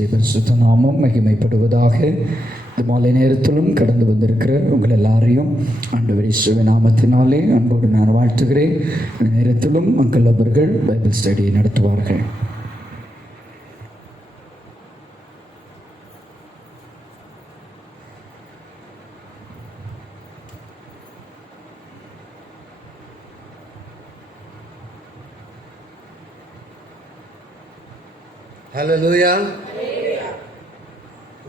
இயேசுடைய பரிசுத்த நாமம் மகிமைப்படுவதாக. இந்த மாலை நேரத்திலும் கடந்து வந்திருக்கிற உங்கள் எல்லாரையும் ஆண்டவர் இயேசுவின் நாமத்தினாலே அன்போடு நான் வாழ்த்துகிறேன். இந்த நேரத்திலும் அங்கிள் அவர்கள் பைபிள் ஸ்டடியை நடத்துவார்கள். ஹல்லேலூயா.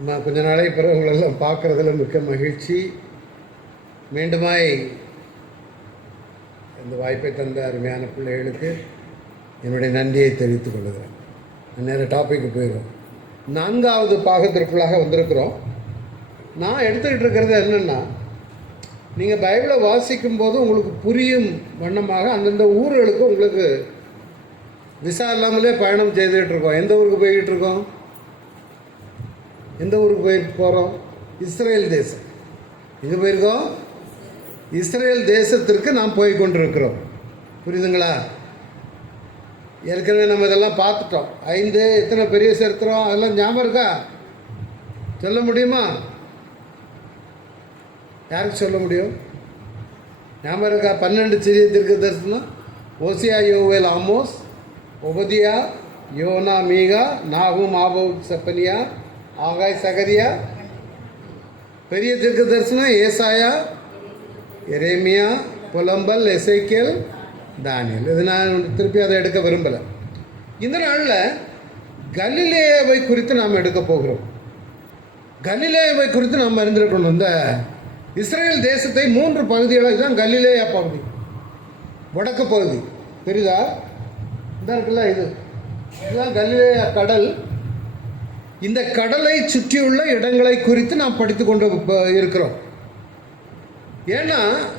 நான் கொஞ்ச நாளைக்கு பிறகு உங்களெல்லாம் பார்க்குறதுல மிக்க மகிழ்ச்சி. மீண்டுமாய் இந்த வாய்ப்பை தந்த அருமையான பிள்ளைகளுக்கு என்னுடைய நன்றியை தெரிவித்துக் கொள்கிறேன். நேரம் டாபிக்கு போயிடும். 4வது பாகத்திற்குள்ளாக வந்திருக்கிறோம். நான் எடுத்துக்கிட்டு இருக்கிறது என்னென்னா, நீங்கள் பைபிளை வாசிக்கும்போது உங்களுக்கு புரியும் வண்ணமாக அந்தந்த ஊர்களுக்கு உங்களுக்கு விசா இல்லாமலே பயணம் செய்துகிட்டு இருக்கோம். எந்த ஊருக்கு போய்கிட்டு இருக்கோம்? எந்த ஊருக்கு போகிறோம்? இஸ்ரேல் தேசம். எங்கே போயிருக்கோம்? இஸ்ரேல் தேசத்திற்கு நாம் போய் கொண்டிருக்கிறோம். புரியுதுங்களா? ஏற்கனவே நம்ம இதெல்லாம் பார்த்துட்டோம். 5 எத்தனை பெரிய சரித்திரம் அதெல்லாம் ஞாபகம் இருக்கா? சொல்ல முடியுமா? யாருக்கு சொல்ல முடியும்? ஞாபகம் இருக்கா? 12 சிறிய தீர்க்கதரிசனம். ஓசியா, யோவேல், ஆமோஸ், ஒபதியா, யோனா, மீகா, நாகும், ஆபோக், செப்பனியா, ஆகாய், சகரியா. பெரிய தீர்க்க தரிசனம் ஏசாயா, எரேமியா, புலம்பல், எசேக்கியேல், தானியேல். இது நான் திருப்பி அதை எடுக்க விரும்பலை. இந்த நாளில் கலிலேயாவை குறித்து நாம் எடுக்க போகிறோம். கலிலேயாவை குறித்து நாம் அறிந்திருக்கணும். இந்த இஸ்ரேல் தேசத்தை 3 பகுதிகளாக தான் கலிலேயா பகுதி, வடக்கு பகுதி. தெரியுதா? இந்த இருக்குல்ல, இதுதான் கலிலேயா கடல். இந்த கடலை சுற்றியுள்ள இடங்களை குறித்து நாம் படித்து கொண்டு இருக்கிறோம். ஏன்னா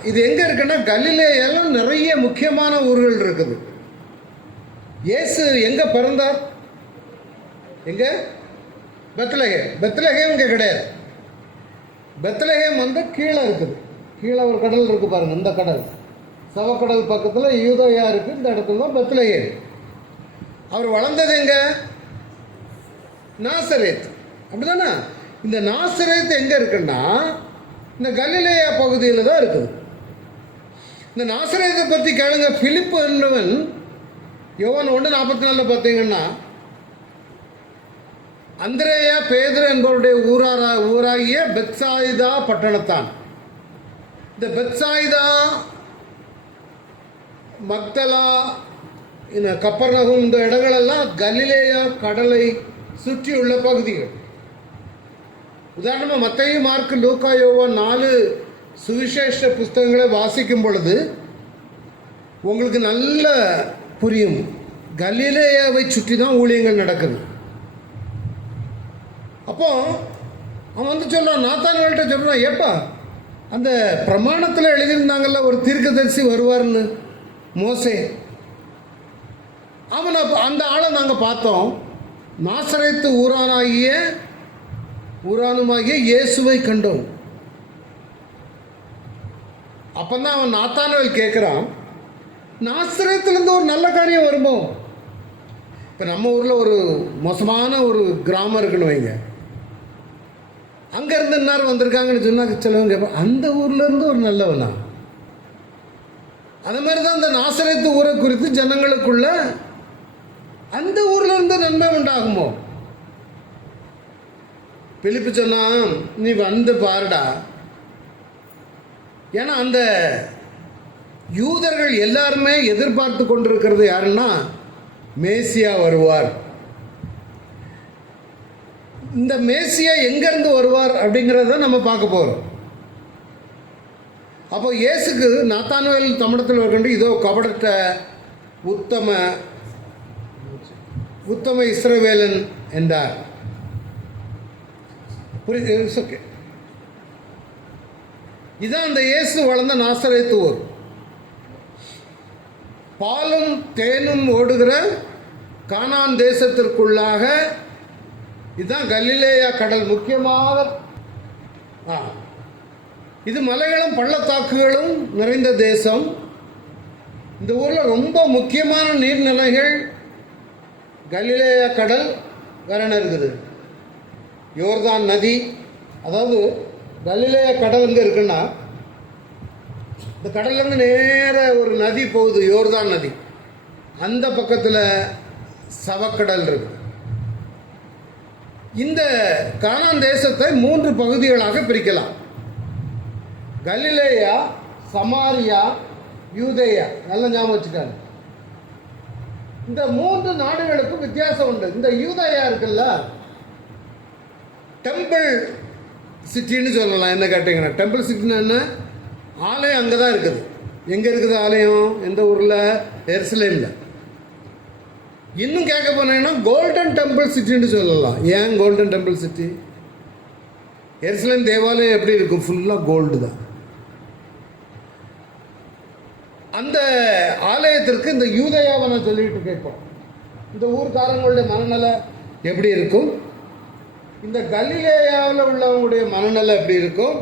இது எங்கே இருக்குன்னா, கலிலேயாவில் நிறைய முக்கியமான ஊர்கள் இருக்குது. இயேசு எங்கே பிறந்தார்? எங்கே? பெத்லகேம். பெத்லகேம் இங்கே கிடையாது. பெத்லகேம் கீழே இருக்குது. கீழே ஒரு கடல் இருக்குது பாருங்கள். இந்த கடல், சவக்கடல் பக்கத்தில் யூதேயா இருக்குது. இந்த இடத்துல தான் பெத்லகேம். அவர் வளர்ந்தது எங்க? நாசரேத். அப்படிதானே? இந்த நாசரேத் எங்கே இருக்குன்னா, இந்த கலிலேயா பகுதியில் தான் இருக்குது. இந்த நாசரேத்தை பற்றி கேளுங்க. பிலிப்பு என்பவன் யோவான் 1:44 பார்த்தீங்கன்னா, அந்திரேயா, பேதுரு என்பவருடைய ஊராகிய பெத்சாயிதா பட்டணத்தான். இந்த பெத்சாயிதா, மக்தலா, இந்த கப்பர்நகும், இந்த இடங்களெல்லாம் கலிலேயா கடலை சுற்றியுள்ள பகுதிகள். உதாரணமாக மத்தேயு, மார்க்கு, லூக்கா, யோவான் 4 சுவிசேஷ புஸ்தகங்களை வாசிக்கும் பொழுது உங்களுக்கு நல்ல புரியும். கலிலேயாவை சுற்றி தான் ஊழியங்கள் நடக்குது. அப்போ அவன் சொல்கிறான், நாத்தான்கள்கிட்ட சொல்கிறான், ஏப்பா அந்த பிரமாணத்தில் எழுதியிருந்தாங்கல்ல ஒரு தீர்க்கதரிசி வருவார்னு, மோசே. அவனை, அந்த ஆளை நாங்கள் பார்த்தோம். நாசரேத்து ஊரானுமாகிய இயேசுவை கண்டோம். அப்போதான் அவன் நாத்தான்வேல் கேட்குறான், நாசரேத்துலேருந்து ஒரு நல்ல காரியம் வருமோ? இப்போ நம்ம ஊரில் ஒரு மோசமான ஒரு கிராமம் இருக்குன்னு வைங்க, அங்கேருந்து இன்னார் வந்திருக்காங்கன்னு சொன்னால் சிலவங்க கேட்பான், அந்த ஊர்லேருந்து ஒரு நல்லவனா? அது மாதிரி தான் இந்த நாசரேத்து ஊரை குறித்து ஜனங்களுக்குள்ள அந்த ஊரில் இருந்து நன்மை உண்டாகுமோ? பிலிப்பு சொன்னான், நீ வந்து பாருடா. ஏன்னா அந்த யூதர்கள் எல்லாருமே எதிர்பார்த்து கொண்டிருக்கிறது யாருன்னா, மேசியா வருவார். இந்த மேசியா எங்கேருந்து வருவார் அப்படிங்கிறத நம்ம பார்க்க போகிறோம். அப்போ இயேசுக்கு நாத்தான்வேல் தமிழத்தில் வருகின்ற இதோ கபடற்ற உத்தம இஸ்ரவேலன் என்றார். புரியுது? இதான் அந்த இயேசு வளர்ந்த நாசரேத்து ஊர். பாலும் தேனும் ஓடுகிற கானான் தேசத்திற்குள்ளாக இதுதான் கலிலேயா கடல். முக்கியமாக இது மலைகளும் பள்ளத்தாக்குகளும் நிறைந்த தேசம். இந்த ஊரில் ரொம்ப முக்கியமான நீர்நிலைகள் கலிலேயா கடல் வேற என்ன இருக்குது? யோர்தான் நதி, அதாவது கலிலேய கடல் எங்கே இருக்குன்னா, இந்த கடல்லேருந்து நேர ஒரு நதி போகுது, யோர்தான் நதி. அந்த பக்கத்தில் சவக்கடல் இருக்குது. இந்த கானான் தேசத்தை 3 பகுதிகளாக பிரிக்கலாம். கலிலேயா, சமாரியா, யூதேயா. நல்ல ஞாபகம் வச்சுக்காங்க. இந்த 3 நாடுகளுக்கும் வித்தியாசம் உண்டு. இந்த யூதேயா இருக்குல்ல, டெம்பிள் சிட்டின்னு சொல்லலாம். என்ன கேட்டீங்கன்னா, டெம்பிள் சிட்டின்னு என்ன? ஆலயம் அங்கே தான் இருக்குது. எங்கே இருக்குது ஆலயம்? எந்த ஊரில்? எருசலேமில். இன்னும் கேட்க போனீங்கன்னா கோல்டன் டெம்பிள் சிட்டின்னு சொல்லலாம். ஏன் கோல்டன் டெம்பிள் சிட்டி? எருசலேம் தேவாலயம் எப்படி இருக்கும்? ஃபுல்லாக கோல்டு தான். அந்த ஆலயத்திற்கு இந்த யூதேயாவை நான் சொல்லிட்டு கேட்போம். இந்த ஊர்க்காரங்களுடைய மனநிலை எப்படி இருக்கும்? இந்த கலிலேயாவில் உள்ளவங்களுடைய மனநிலை எப்படி இருக்கும்?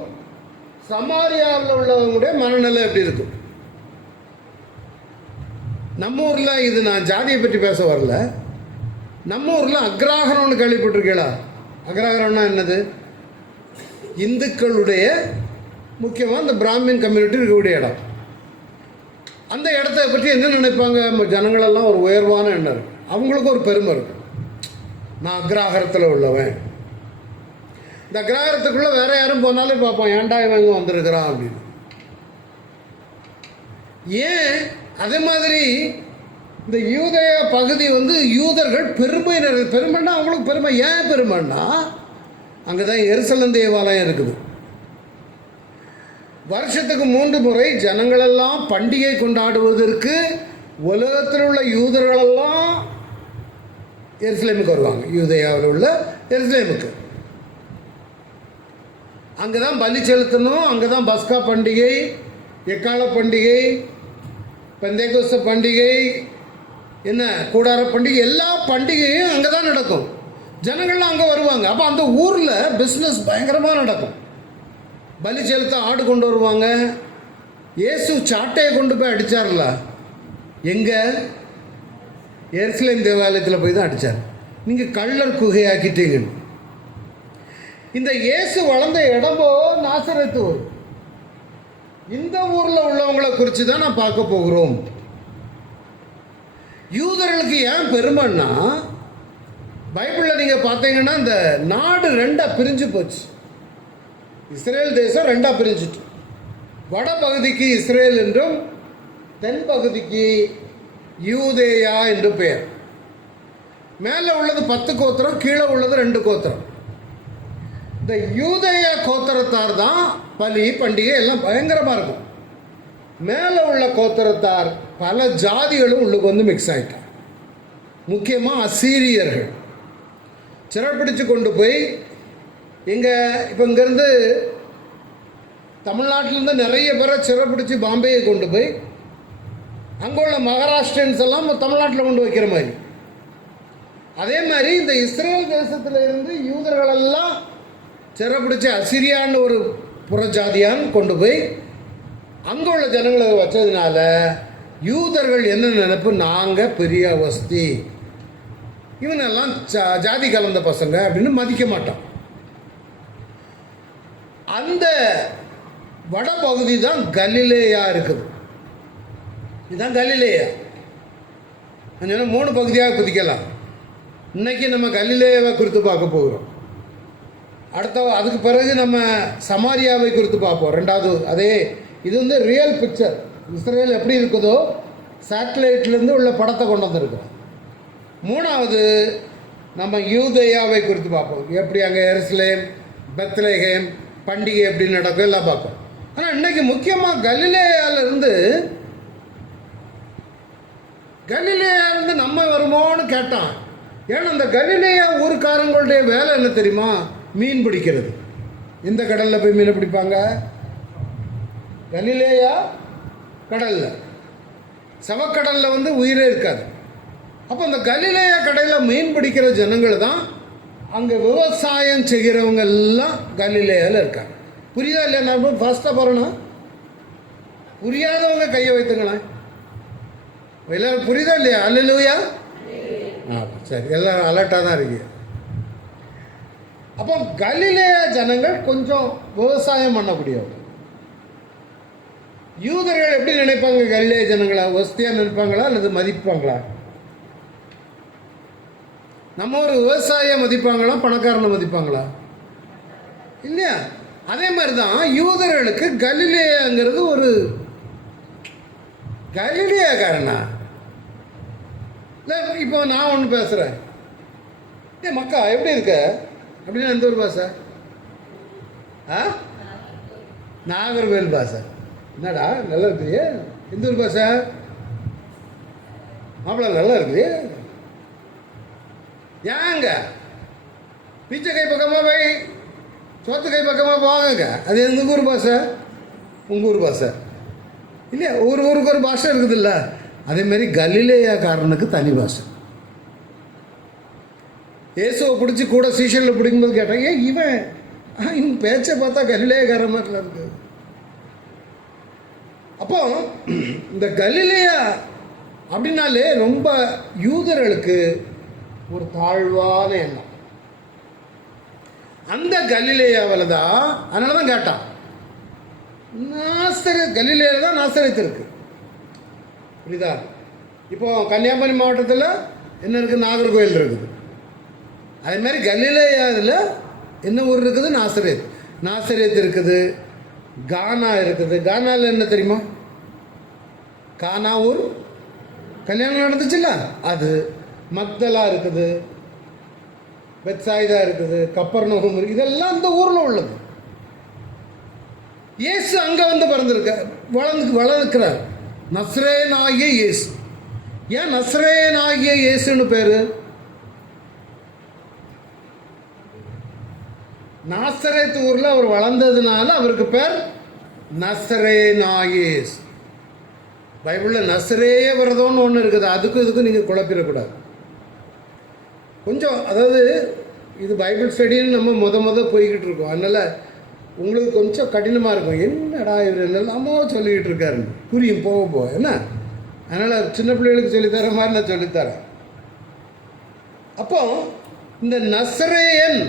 சமாரியாவில் உள்ளவங்களுடைய மனநிலை எப்படி இருக்கும்? நம்ம ஊரில், இது நான் ஜாதியை பற்றி பேச வரல, நம்ம ஊரில் அக்ராகரம்னு கேள்விப்பட்டிருக்கீங்களா? அக்ராகரம்னா என்னது? இந்துக்களுடைய முக்கியமாக இந்த பிராமின் கம்யூனிட்டி இருக்கக்கூடிய இடம். அந்த இடத்த பற்றி என்ன நினைப்பாங்க ஜனங்களெல்லாம்? ஒரு உயர்வான எண்ணம் இருக்கு, அவங்களுக்கு ஒரு பெருமை இருக்கு. நான் அக்ராகரத்தில் உள்ளவன். இந்த அக்ராகரத்துக்குள்ளே வேற யாரும் போனாலே பார்ப்போம், ஏன்டா இவங்க வந்திருக்கிறான் அப்படின்னு. ஏன்? அதே மாதிரி இந்த யூதேய பகுதி யூதர்கள் பெருமைன்னா அவங்களுக்கு பெருமை. ஏன் பெருமைன்னா, அங்கே தான் எருசலேம் தேவாலயம் இருக்குது. வருஷத்துக்கு 3 முறை ஜனங்களெல்லாம் பண்டிகை கொண்டாடுவதற்கு உலகத்தில் உள்ள யூதர்களெல்லாம் எருசலேமுக்கு வருவாங்க. யூதேயாவில் உள்ள எருசலேமுக்கு. அங்கே தான் பலி செலுத்தணும். அங்கே தான் பஸ்கா பண்டிகை, எக்கால பண்டிகை, பெந்தேகோஸ்து பண்டிகை, என்ன கூடார பண்டிகை, எல்லா பண்டிகையும் அங்கே தான் நடக்கும். ஜனங்கள்லாம் அங்கே வருவாங்க. அப்போ அந்த ஊரில் பிஸ்னஸ் பயங்கரமாக நடக்கும். பலி செலுத்த ஆடு கொண்டு வருவாங்க. இயேசு சாட்டையை கொண்டு போய் அடித்தார்ல, எங்கே? எருசலேம் தேவாலயத்தில் போய் தான் அடித்தார். நீங்கள் கள்ளர் குகையாக்கிட்டீங்க. இந்த இயேசு வளர்ந்த இடமோ நாசரேத்து ஊர். இந்த ஊரில் உள்ளவங்களை குறித்து தான் நான் பார்க்க போகிறோம். யூதர்களுக்கு ஏன் பெருமைன்னா, பைபிளில் நீங்கள் பார்த்தீங்கன்னா இந்த நாடு 2ஆக பிரிஞ்சு போச்சு. இஸ்ரேல் தேசம் 2ஆக பிரிஞ்சுட்டு, வட பகுதிக்கு இஸ்ரேல் என்றும் தென் பகுதிக்கு யூதேயா என்று பெயர். மேலே உள்ளது 10 கோத்திரம், கீழே உள்ளது 2 கோத்திரம். இந்த யூதேயா கோத்திரத்தார் தான் பலி பண்டிகை எல்லாம் பயங்கரமாக இருக்கும். மேலே உள்ள கோத்திரத்தார் பல ஜாதிகளும் உள்ளுக்கு மிக்ஸ் ஆகிட்டாங்க. முக்கியமாக அசீரியர்கள் சிறைப்பிடிச்சு கொண்டு போய் இப்போ இங்கேருந்து தமிழ்நாட்டிலேருந்து நிறைய பேரை சிறைப்பிடிச்சு பாம்பேயை கொண்டு போய் அங்கே உள்ள மகாராஷ்டிரன்ஸ் எல்லாம் தமிழ்நாட்டில் கொண்டு வைக்கிற மாதிரி. அதே மாதிரி இந்த இஸ்ரேல் தேசத்தில் இருந்து யூதர்களெல்லாம் சிறைப்பிடிச்சு அசிரியான்னு ஒரு புறஜாதியான் கொண்டு போய் அங்கே உள்ள ஜனங்களை வச்சதுனால யூதர்கள் என்ன நினைப்பு? நாங்கள் பெரிய வஸ்தி, இவனெல்லாம் ஜாதி கலந்த பசங்க அப்படின்னு மதிக்க மாட்டான். அந்த வடபகுதி தான் கலிலேயா இருக்குது. இதுதான் கலிலேயா. சொன்னால் 3 பகுதியாக பிரிக்கலாம். இன்னைக்கு நம்ம கலிலேயாவை குறித்து பார்க்க போகிறோம். அதுக்கு பிறகு நம்ம சமாரியாவை குறித்து பார்ப்போம். 2வது அதே இது ரியல் பிக்சர். இஸ்ரேல் எப்படி இருக்குதோ சேட்டலைட்லேருந்து உள்ள படத்தை கொண்டு வந்திருக்கிறோம். 3வது நம்ம யூதேயாவை குறித்து பார்ப்போம். எப்படி அங்கே எருசலேம், பெத்லகேம் பண்டிகை எப்படி நடக்கும் எல்லாம் பார்ப்போம். ஆனால் இன்னைக்கு முக்கியமாக கலிலேயாவிலிருந்து நம்ம வருமோன்னு கேட்டான். ஏன்னா அந்த கலிலேயா ஊருக்காரங்களுடைய வேலை என்ன தெரியுமா? மீன் பிடிக்கிறது. இந்த கடலில் போய் மீன் பிடிப்பாங்க, கலிலேயா கடலில். சவக்கடலில் உயிரே இருக்காது. அப்போ அந்த கலிலேயா கடையில் மீன் பிடிக்கிற ஜனங்கள் தான் அங்கே விவசாயம் செய்கிறவங்க எல்லாம் கலிலேயாவில் இருக்காங்க. புரியுதா இல்லையா? நான் ஃபாஸ்ட்டாக போகிறேன்னா புரியாதவங்க கையை வைத்துங்களேன். எல்லோரும் புரியுதா இல்லையா? அல்லேலூயா. சரி, எல்லாம் அலர்ட்டாக தான் இருக்கு. அப்போ கலிலேயா ஜனங்கள் கொஞ்சம் விவசாயம் பண்ணக்கூடியவங்க. யூதர்கள் எப்படி நினைப்பாங்க? கலிலேய ஜனங்களா வசதியா நினைப்பாங்களா அல்லது மதிப்பாங்களா? நம்ம ஒரு விவசாய மதிப்பாங்களா, பணக்காரனை மதிப்பாங்களா? இல்லையா? அதே மாதிரி தான் யூதர்களுக்கு கலிலேயாங்கிறது ஒரு கலிலேயக்காரனா இல்லை. இப்போ நான் ஒன்று பேசுகிறேன், ஏ மக்கா எப்படி இருக்க அப்படின்னா எந்த ஒரு பாஷை? நாகர்கோவில் பாஷை. என்னடா நல்லா இருக்குறியே? எந்த ஒரு பாஷை? மாப்பிள்ள நல்லா இருக்குறியே? ஏங்க பிச்சை கை பக்கமாக போய் சோத்து கை பக்கமாக போவாங்க. அது எந்த ஊர் பாஷை? உங்கள் ஊர் பாஷை இல்லையா? ஒரு ஊருக்கு ஒரு பாஷை இருக்குது இல்லை? அதேமாரி கலிலேயாக்காரனுக்கு தனி பாஷை. இயேசுவை பிடிச்சி கூட சீஷனில் பிடிக்கும்போது கேட்டான், ஏன் இவன் பேச்சை பார்த்தா கலிலேயக்காரன் மாதிரிலாம் இருக்கு. அப்போ இந்த கலிலேயா அப்படின்னாலே ரொம்ப யூதர்களுக்கு ஒரு தாழ்வான எண்ணம். அந்த கலிலேயாவில் தான், அதனால தான் கேட்டான், கலிலேயாவில் தான் நாசரேத் இருக்கு. புரியுதா? இப்போ கன்னியாகுமரி மாவட்டத்தில் என்ன இருக்குது? நாகர்கோவில் இருக்குது. அதே மாதிரி கலிலேயாவில் என்ன ஊர் இருக்குது? நாசரேத். நாசரேத் இருக்குது. கானா இருக்குது. கானாவில் என்ன தெரியுமா? கானா ஊர் கல்யாணம் நடந்துச்சுல்ல அது. மக்தலா இருக்குது, பெத்சாயிதா இருக்குது, கப்பர்நகூம் இருக்குது. இதெல்லாம் இந்த ஊரில் உள்ளது. இயேசு அங்கே வந்து பிறந்திருக்க வளர்க்கிறார். நஸ்ரேனாகிய இயேசு. ஏன் நஸ்ரேனாகிய இயேசுன்னு பேரு? நாசரேத் ஊரில் அவர் வளர்ந்ததுனால அவருக்கு பேர் நஸ்ரேனாகிய இயேசு. பைபிளில் நஸ்ரேய விரதம்னு ஒன்று இருக்குது. அதுக்கும் இதுக்கும் நீங்கள் குழப்பிடக்கூடாது. கொஞ்சம் அதாவது இது பைபிள் ஸ்டடின்னு நம்ம முத போய்கிட்டு இருக்கோம். அதனால் உங்களுக்கு கொஞ்சம் கடினமாக இருக்கும். என்னடா இவர் எல்லாமோ சொல்லிக்கிட்டு இருக்காருன்னு புரியும் போக என்ன. அதனால் சின்ன பிள்ளைகளுக்கு சொல்லித்தர மாதிரி நான் சொல்லித்தரேன். அப்போ இந்த நஸ்ரேயன்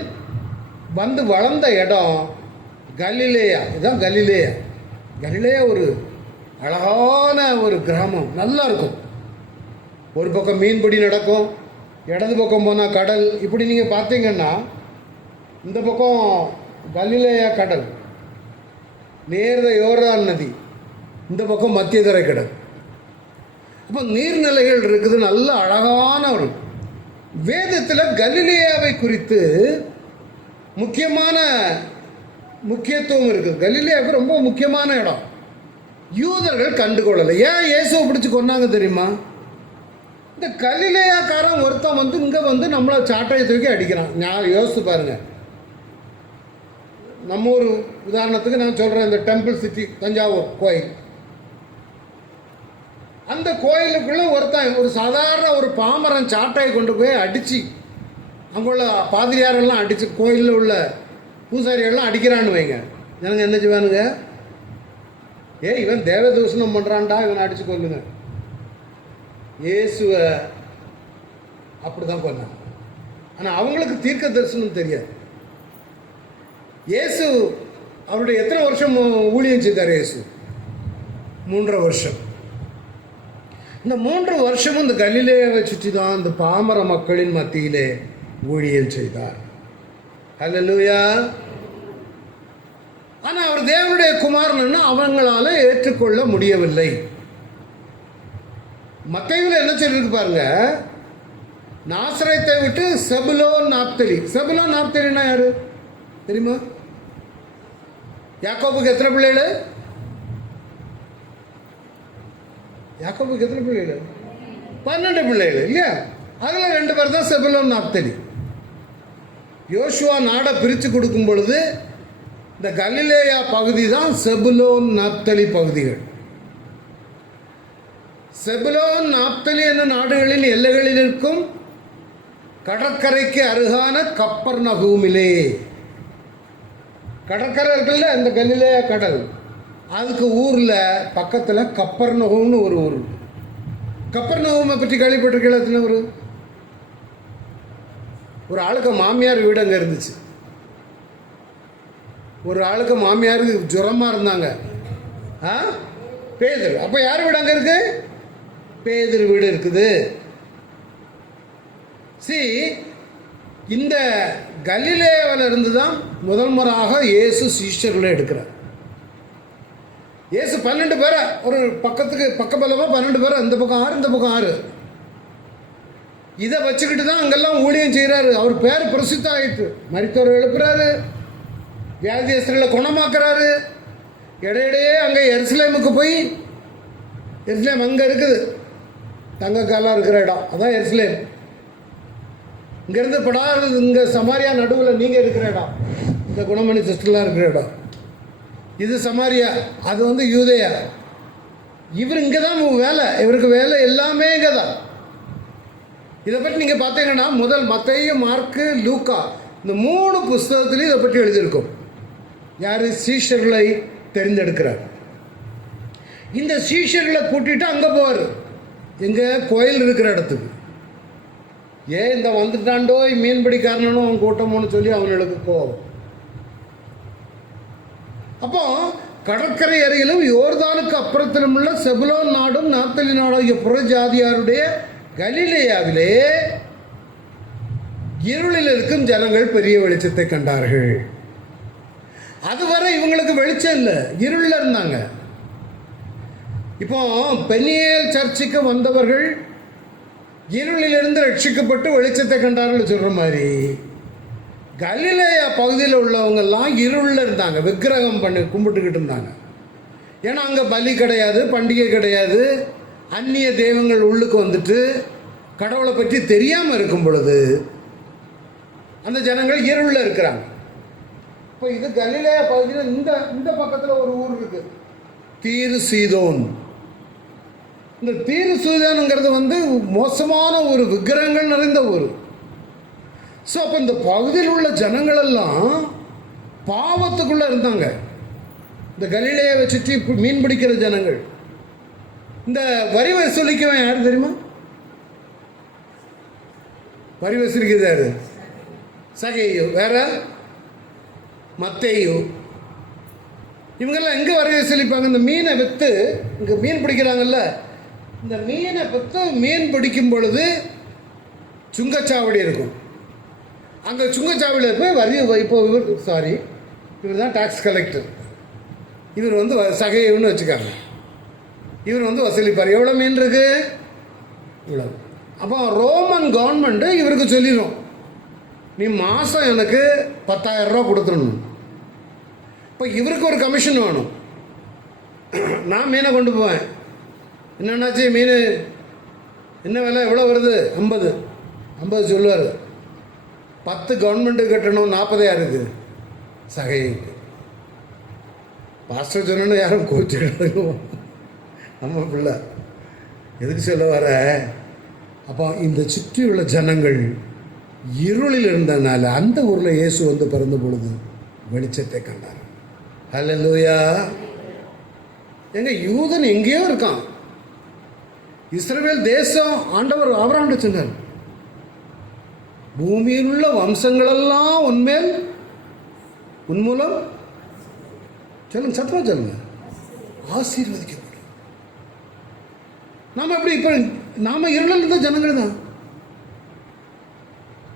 வந்து வளர்ந்த இடம் கலிலேயா. இதுதான் கலிலேயா. கலிலேயா ஒரு அழகான ஒரு கிராமம், நல்லா இருக்கும். ஒரு பக்கம் மீன்பிடி நடக்கும், இடது பக்கம் போனால் கடல். இப்படி நீங்கள் பார்த்தீங்கன்னா இந்த பக்கம் கலிலேயா கடல், நேர யோர்தான் நதி, இந்த பக்கம் மத்திய தரை கடல். அப்போ நீர்நிலைகள் இருக்குது. நல்ல அழகான ஒரு வேதத்தில் கலிலேயாவை குறித்து முக்கியத்துவம் இருக்குது. கலிலேயாவுக்கு ரொம்ப முக்கியமான இடம். யூதர்கள் கண்டுகொள்ளலை. ஏன் இயேசுவை பிடிச்சி கொண்டாங்க தெரியுமா? இந்த கலிலேயாக்காரன் ஒருத்தன் வந்து இங்கே வந்து நம்மளை சாட்டையை தூக்கி அடிக்கிறான். நான் யோசித்து பாருங்க. நம்ம ஒரு உதாரணத்துக்கு நான் சொல்கிறேன், இந்த டெம்பிள் சிட்டி தஞ்சாவூர் கோயில். அந்த கோயிலுக்குள்ளே ஒருத்தன் ஒரு சாதாரண ஒரு பாமரன் சாட்டையை கொண்டு போய் அடித்து அங்குள்ள பாதிரியாரெல்லாம் அடித்து கோயிலில் உள்ள பூசாரியெல்லாம் அடிக்கிறான்னு வைங்க. எனக்கு என்ன செய்வானுங்க? இவன் தேவ தூஷணம் பண்ணுறான்டா, இவனை அடித்து கொல்லுங்க. இயேசுவை அப்படி தான் கொண்டாங்க. ஆனால் அவங்களுக்கு தீர்க்க தரிசனம் தெரியாது. இயேசு அவருடைய எத்தனை வருஷம் ஊழியம் செய்தார்? இயேசு 3.5 வருஷம். இந்த 3 வருஷமும் இந்த கலிலேயாவை சுற்றி தான் இந்த பாமர மக்களின் மத்தியிலே ஊழியம் செய்தார். ஹல்லேலூயா. ஆனால் அவர் தேவனுடைய குமாரன்னு அவங்களால ஏற்றுக்கொள்ள முடியவில்லை. மத்தேயுவில் என்ன சொல்லியிருக்கு பாருங்க, நாசரேத்தை விட்டு செபுலோன் நாப்தலி. செபுலோன் நாப்தலின்னா யாரு தெரியுமா? யாக்கோபுக்கு எத்தனை பிள்ளைகள்? யாக்கோபுக்கு எத்தனை பிள்ளைகள்? 12 பிள்ளைகள் இல்லையா? அதில் 2 பேர் தான் செபுலோன் நாப்தலி. யோசுவா நாடை பிரித்து கொடுக்கும் பொழுது இந்த கலிலேயா பகுதி தான் செபுலோன் நாப்தலி பகுதிகள். செபுலோன் நாப்தலி என்ற நாடுகளின் எல்லைகளில் இருக்கும் கடற்கரைக்கு அருகான கப்பர்நகூமிலே, கடற்கரை இருக்குல்ல இந்த கலிலேயா கடல், அதுக்கு ஊரில் பக்கத்தில் கப்பர்நகூம்னு ஒரு ஊர். கப்பர்நகூமை பற்றி கேள்விப்பட்டிருக்கீங்களா? ஒரு ஆளுக்கு மாமியார் வீடு அங்கே இருந்துச்சு. ஒரு ஆளுக்கு மாமியாருக்கு ஜுரமாக இருந்தாங்க. பேதுரு. அப்போ யார் வீடு அங்கே இருக்கு? பேதுரு வீடு இருக்குது. இந்த கலிலேயாவில் இருந்து தான் முதல் முறையாக இயேசு சீஷர்களை எடுக்கிறார். இயேசு 12 பேரை ஒரு பக்கத்துக்கு பக்கபலமாக 12 பேரை, இந்த பக்கம் 6 இந்த பக்கம் 6 இதை வச்சுக்கிட்டு தான் அங்கெல்லாம் ஊழியம் செய்கிறாரு. அவர் பேர் பிரசித்தம் ஆயிட்டு. மரித்தோரை எழுப்புறாரு, வியாதியஸ்தர்களை குணமாக்குறாரு. இடையிடையே அங்கே எருசலேமுக்கு போய், எருசலேம் அங்கே இருக்குது, தங்கக்காலாம் இருக்கிற இடம், அதான் எருசலேம். இங்கேருந்து படாது, இங்கே சமாரியா நடுவில் நீங்கள் இருக்கிற இடம், இந்த குணமணி சிஸ்டர்லாம் இருக்கிற இடம், இது சமாரியா, அது வந்து யூதேயா. இவர் இங்கே தான் வேலை, இவருக்கு வேலை எல்லாமே இங்கே தான். இதை பற்றி நீங்கள் பார்த்தீங்கன்னா முதல் மத்தேயு, மார்க்கு, லூக்கா இந்த 3 புஸ்தகத்துலையும் இதை பற்றி எழுதியிருக்கும். யார்? சீஷர்களை தெரிந்தெடுக்கிறார். இந்த சீஷர்களை கூட்டிகிட்டு அங்கே போவார், எங்கே? கோயில் இருக்கிற இடத்துக்கு. ஏன் இந்த வந்துட்டாண்டோ மீன்பிடிக்காரனும் அவன் கூட்டமோன்னு சொல்லி அவங்களுக்கு கோவம். அப்போ கடற்கரை அருகிலும் யோர்தானுக்கு அப்புறத்திலும் உள்ள செபுலோன் நாடும் நாப்தலி நாடும் ஆகிய புறஜாதியாருடைய கலிலேயாவிலே இருளில் இருக்கும் ஜனங்கள் பெரிய வெளிச்சத்தை கண்டார்கள். அதுவரை இவங்களுக்கு வெளிச்சம் இல்லை, இருளில் இருந்தாங்க. இப்போ பெனியேல் சர்ச்சுக்கு வந்தவர்கள் இருளிலிருந்து ரட்சிக்கப்பட்டு வெளிச்சத்தை கண்டார்கள் சொல்கிற மாதிரி, கலிலேயா பகுதியில் உள்ளவங்கெல்லாம் இருளில் இருந்தாங்க, விக்கிரகம் பண்ணி கும்பிட்டுக்கிட்டு இருந்தாங்க. ஏன்னா அங்கே பலி கிடையாது, பண்டிகை கிடையாது, அந்நிய தெய்வங்கள் உள்ளுக்கு வந்துட்டு கடவுளை பற்றி தெரியாமல் இருக்கும் பொழுது அந்த ஜனங்கள் இருளில் இருக்கிறாங்க. இப்போ இது கலிலேயா பகுதியில் இந்த பக்கத்தில் ஒரு ஊர் இருக்குது, தீரு சீதோன். இந்த தீரு சீதோனுங்கிறது வந்து மோசமான ஒரு விக்கிரகங்கள் நிறைந்த ஊர். ஸோ அப்போ இந்த பகுதியில் உள்ள ஜனங்களெல்லாம் பாவத்துக்குள்ளே இருந்தாங்க. இந்த கலிலேயாவை சுற்றி மீன் பிடிக்கிற ஜனங்கள். இந்த வரி வசூலிக்கவன் யார் தெரியுமா? வரி வசூலிக்கிறது யாரு? சகேயு. வேற மத்தேயு. இவங்கெல்லாம் எங்கே வரி வசூலிப்பாங்க? இந்த மீனை விற்று, இங்கே மீன் பிடிக்கிறாங்கல்ல, இந்த மீனை விற்று மீன் பிடிக்கும் பொழுது சுங்கச்சாவடி இருக்கும். அங்கே சுங்கச்சாவடியில் போய் வரி, இப்போ இவர் தான் டாக்ஸ் கலெக்டர், இவர் வந்து சகைன்னு வச்சுக்காங்க, இவர் வந்து வசூலிப்பார். எவ்வளோ மீன் இருக்கு? இவ்வளோ. அப்போ ரோமன் கவர்மெண்ட்டு இவருக்கு சொல்லிடும், நீ மாதம் எனக்கு 10,000 ரூபா கொடுத்துடணும். இப்போ இவருக்கு ஒரு கமிஷன் வேணும். நான் மீனை கொண்டு போவேன், என்னென்னாச்சு மீன் என்ன விலை, எவ்வளோ வருது? 50 சொல்லுவார். 10 கவர்மெண்ட்டுக்கு கட்டணும், 40,000 சகைக்கு. பாஸ்டர் சொன்னு யாரும் கோச்சிடுறாங்க, நம்ம பிள்ளை எதுக்கு சொல்ல வர. அப்போ இந்த சுற்றி உள்ள ஜனங்கள் இருளில் இருந்தனால அந்த ஊரில் இயேசு வந்து பிறந்த பொழுது வெளிச்சத்தை கண்டார். ஹல்லேலூயா. எங்க யூதன் எங்கேயோ இருக்கான், இஸ்ரவேல் தேசம் ஆண்டவர் ஆபிரகாம்கிட்ட சொன்னார், பூமியில் உள்ள வம்சங்களெல்லாம் உன்மேல் உன் மூலம் சொல்லுங்க, சத்தமா சொல்லுங்க, ஆசீர்வதிக்கப்படும். நாம எப்படி? இப்போ நாம இருளில் இருந்த ஜனங்கள் தான்,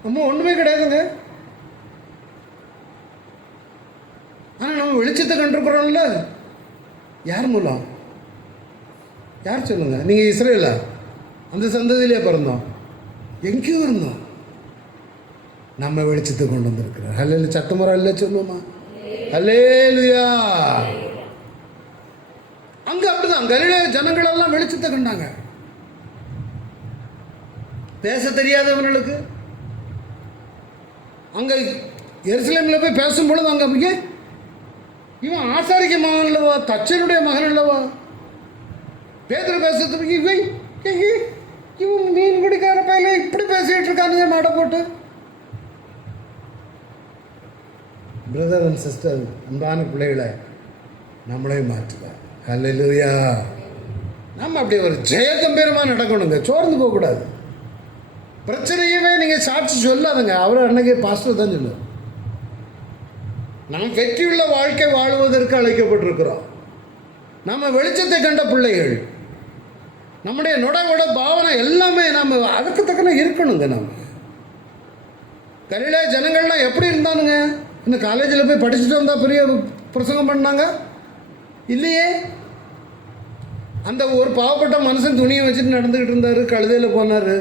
நம்ம ஒன்றுமே கிடையாதுங்க. ஆனால் நம்ம வெளிச்சத்தை கண்டிருக்கிறோம்ல. யார் மூலம்? யார் சொல்லுங்க? நீங்கள் இஸ்ரேலா? அந்த சந்ததியிலே பிறந்தோம், எங்கேயும் இருந்தோம், நம்ம வெளிச்சத்தை கொண்டு வந்திருக்கிறோம். ஹல்லேலூயா. சத்தமுறை இல்லை சொல்லுவோமா? ஹல்லேலூயா. அங்க அப்படிதான் கலிலேய ஜனங்கள் எல்லாம் வெளிச்சத்தை கண்டாங்க. பேச தெரியாதவர்களுக்கு அங்க எருசலேமில் போய் பேசும்பொழுது அங்க இவன் ஆசாரிக்க மகன் அல்லவா, தச்சனுடைய மகன் அல்லவா, பேதுரு பேசுறதுக்கு இவன் மீன் பிடிக்கார பையில இப்படி பேசிட்டு இருக்கானுங்க மாட போட்டு. பிரதர் அண்ட் சிஸ்டர், அன்பான பிள்ளைகளை நம்மளே மாற்றுவார். ஹல்லேலூயா. நம்ம அப்படி ஒரு ஜெயகம்பீரமாக நடக்கணுங்க, சோர்ந்து போகக்கூடாது. பிரச்சனையுமே நீங்கள் சாட்சி சொல்லாதுங்க, அவர் அன்னைக்கு பாஸ்டர் தான் சொல்லுவார். நாம் வெற்றியுள்ள வாழ்க்கை வாழ்வதற்கு அழைக்கப்பட்டிருக்கிறோம். நம்ம வெளிச்சத்தை கண்ட பிள்ளைகள். நம்முடைய நொடவோட பாவனை எல்லாமே நம்ம அதுக்கு தக்கன இருக்கணுங்க. நம்ம கலிலே ஜனங்கள்லாம் எப்படி இருந்தானுங்க? இந்த காலேஜில் போய் படிச்சுட்டு வந்தால் பெரிய பிரசங்கம் பண்ணாங்க இல்லையே. அந்த ஒரு பாவப்பட்ட மனுஷன் துணியை வச்சுட்டு நடந்துக்கிட்டு இருந்தார், கழுதையில் போனார்.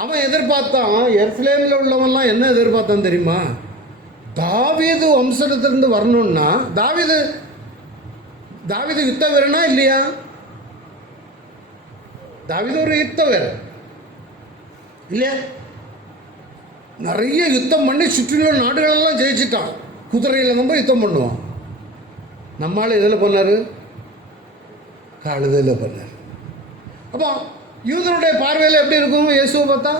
அவன் எதிர்பார்த்தான், எருசலேமில் உள்ளவன்லாம் என்ன எதிர்பார்த்தான் தெரியுமா? தாவீது வம்சத்திலிருந்து வரணும்னா தாவீது யுத்த வீரனா இல்லையா? தாவீது ஒரு யுத்த வீரன் இல்லையா? நிறைய யுத்தம் பண்ணி சுற்றியுள்ள நாடுகளெல்லாம் ஜெயிச்சிட்டான். குதிரையில் நம்ம யுத்தம் பண்ணுவான். நம்மளால் இதில் பண்ணார், கழுதையில் பண்ணார். அப்போ யூதனுடைய பார்வையில் எப்படி இருக்கும்? இயேசுவை பார்த்தா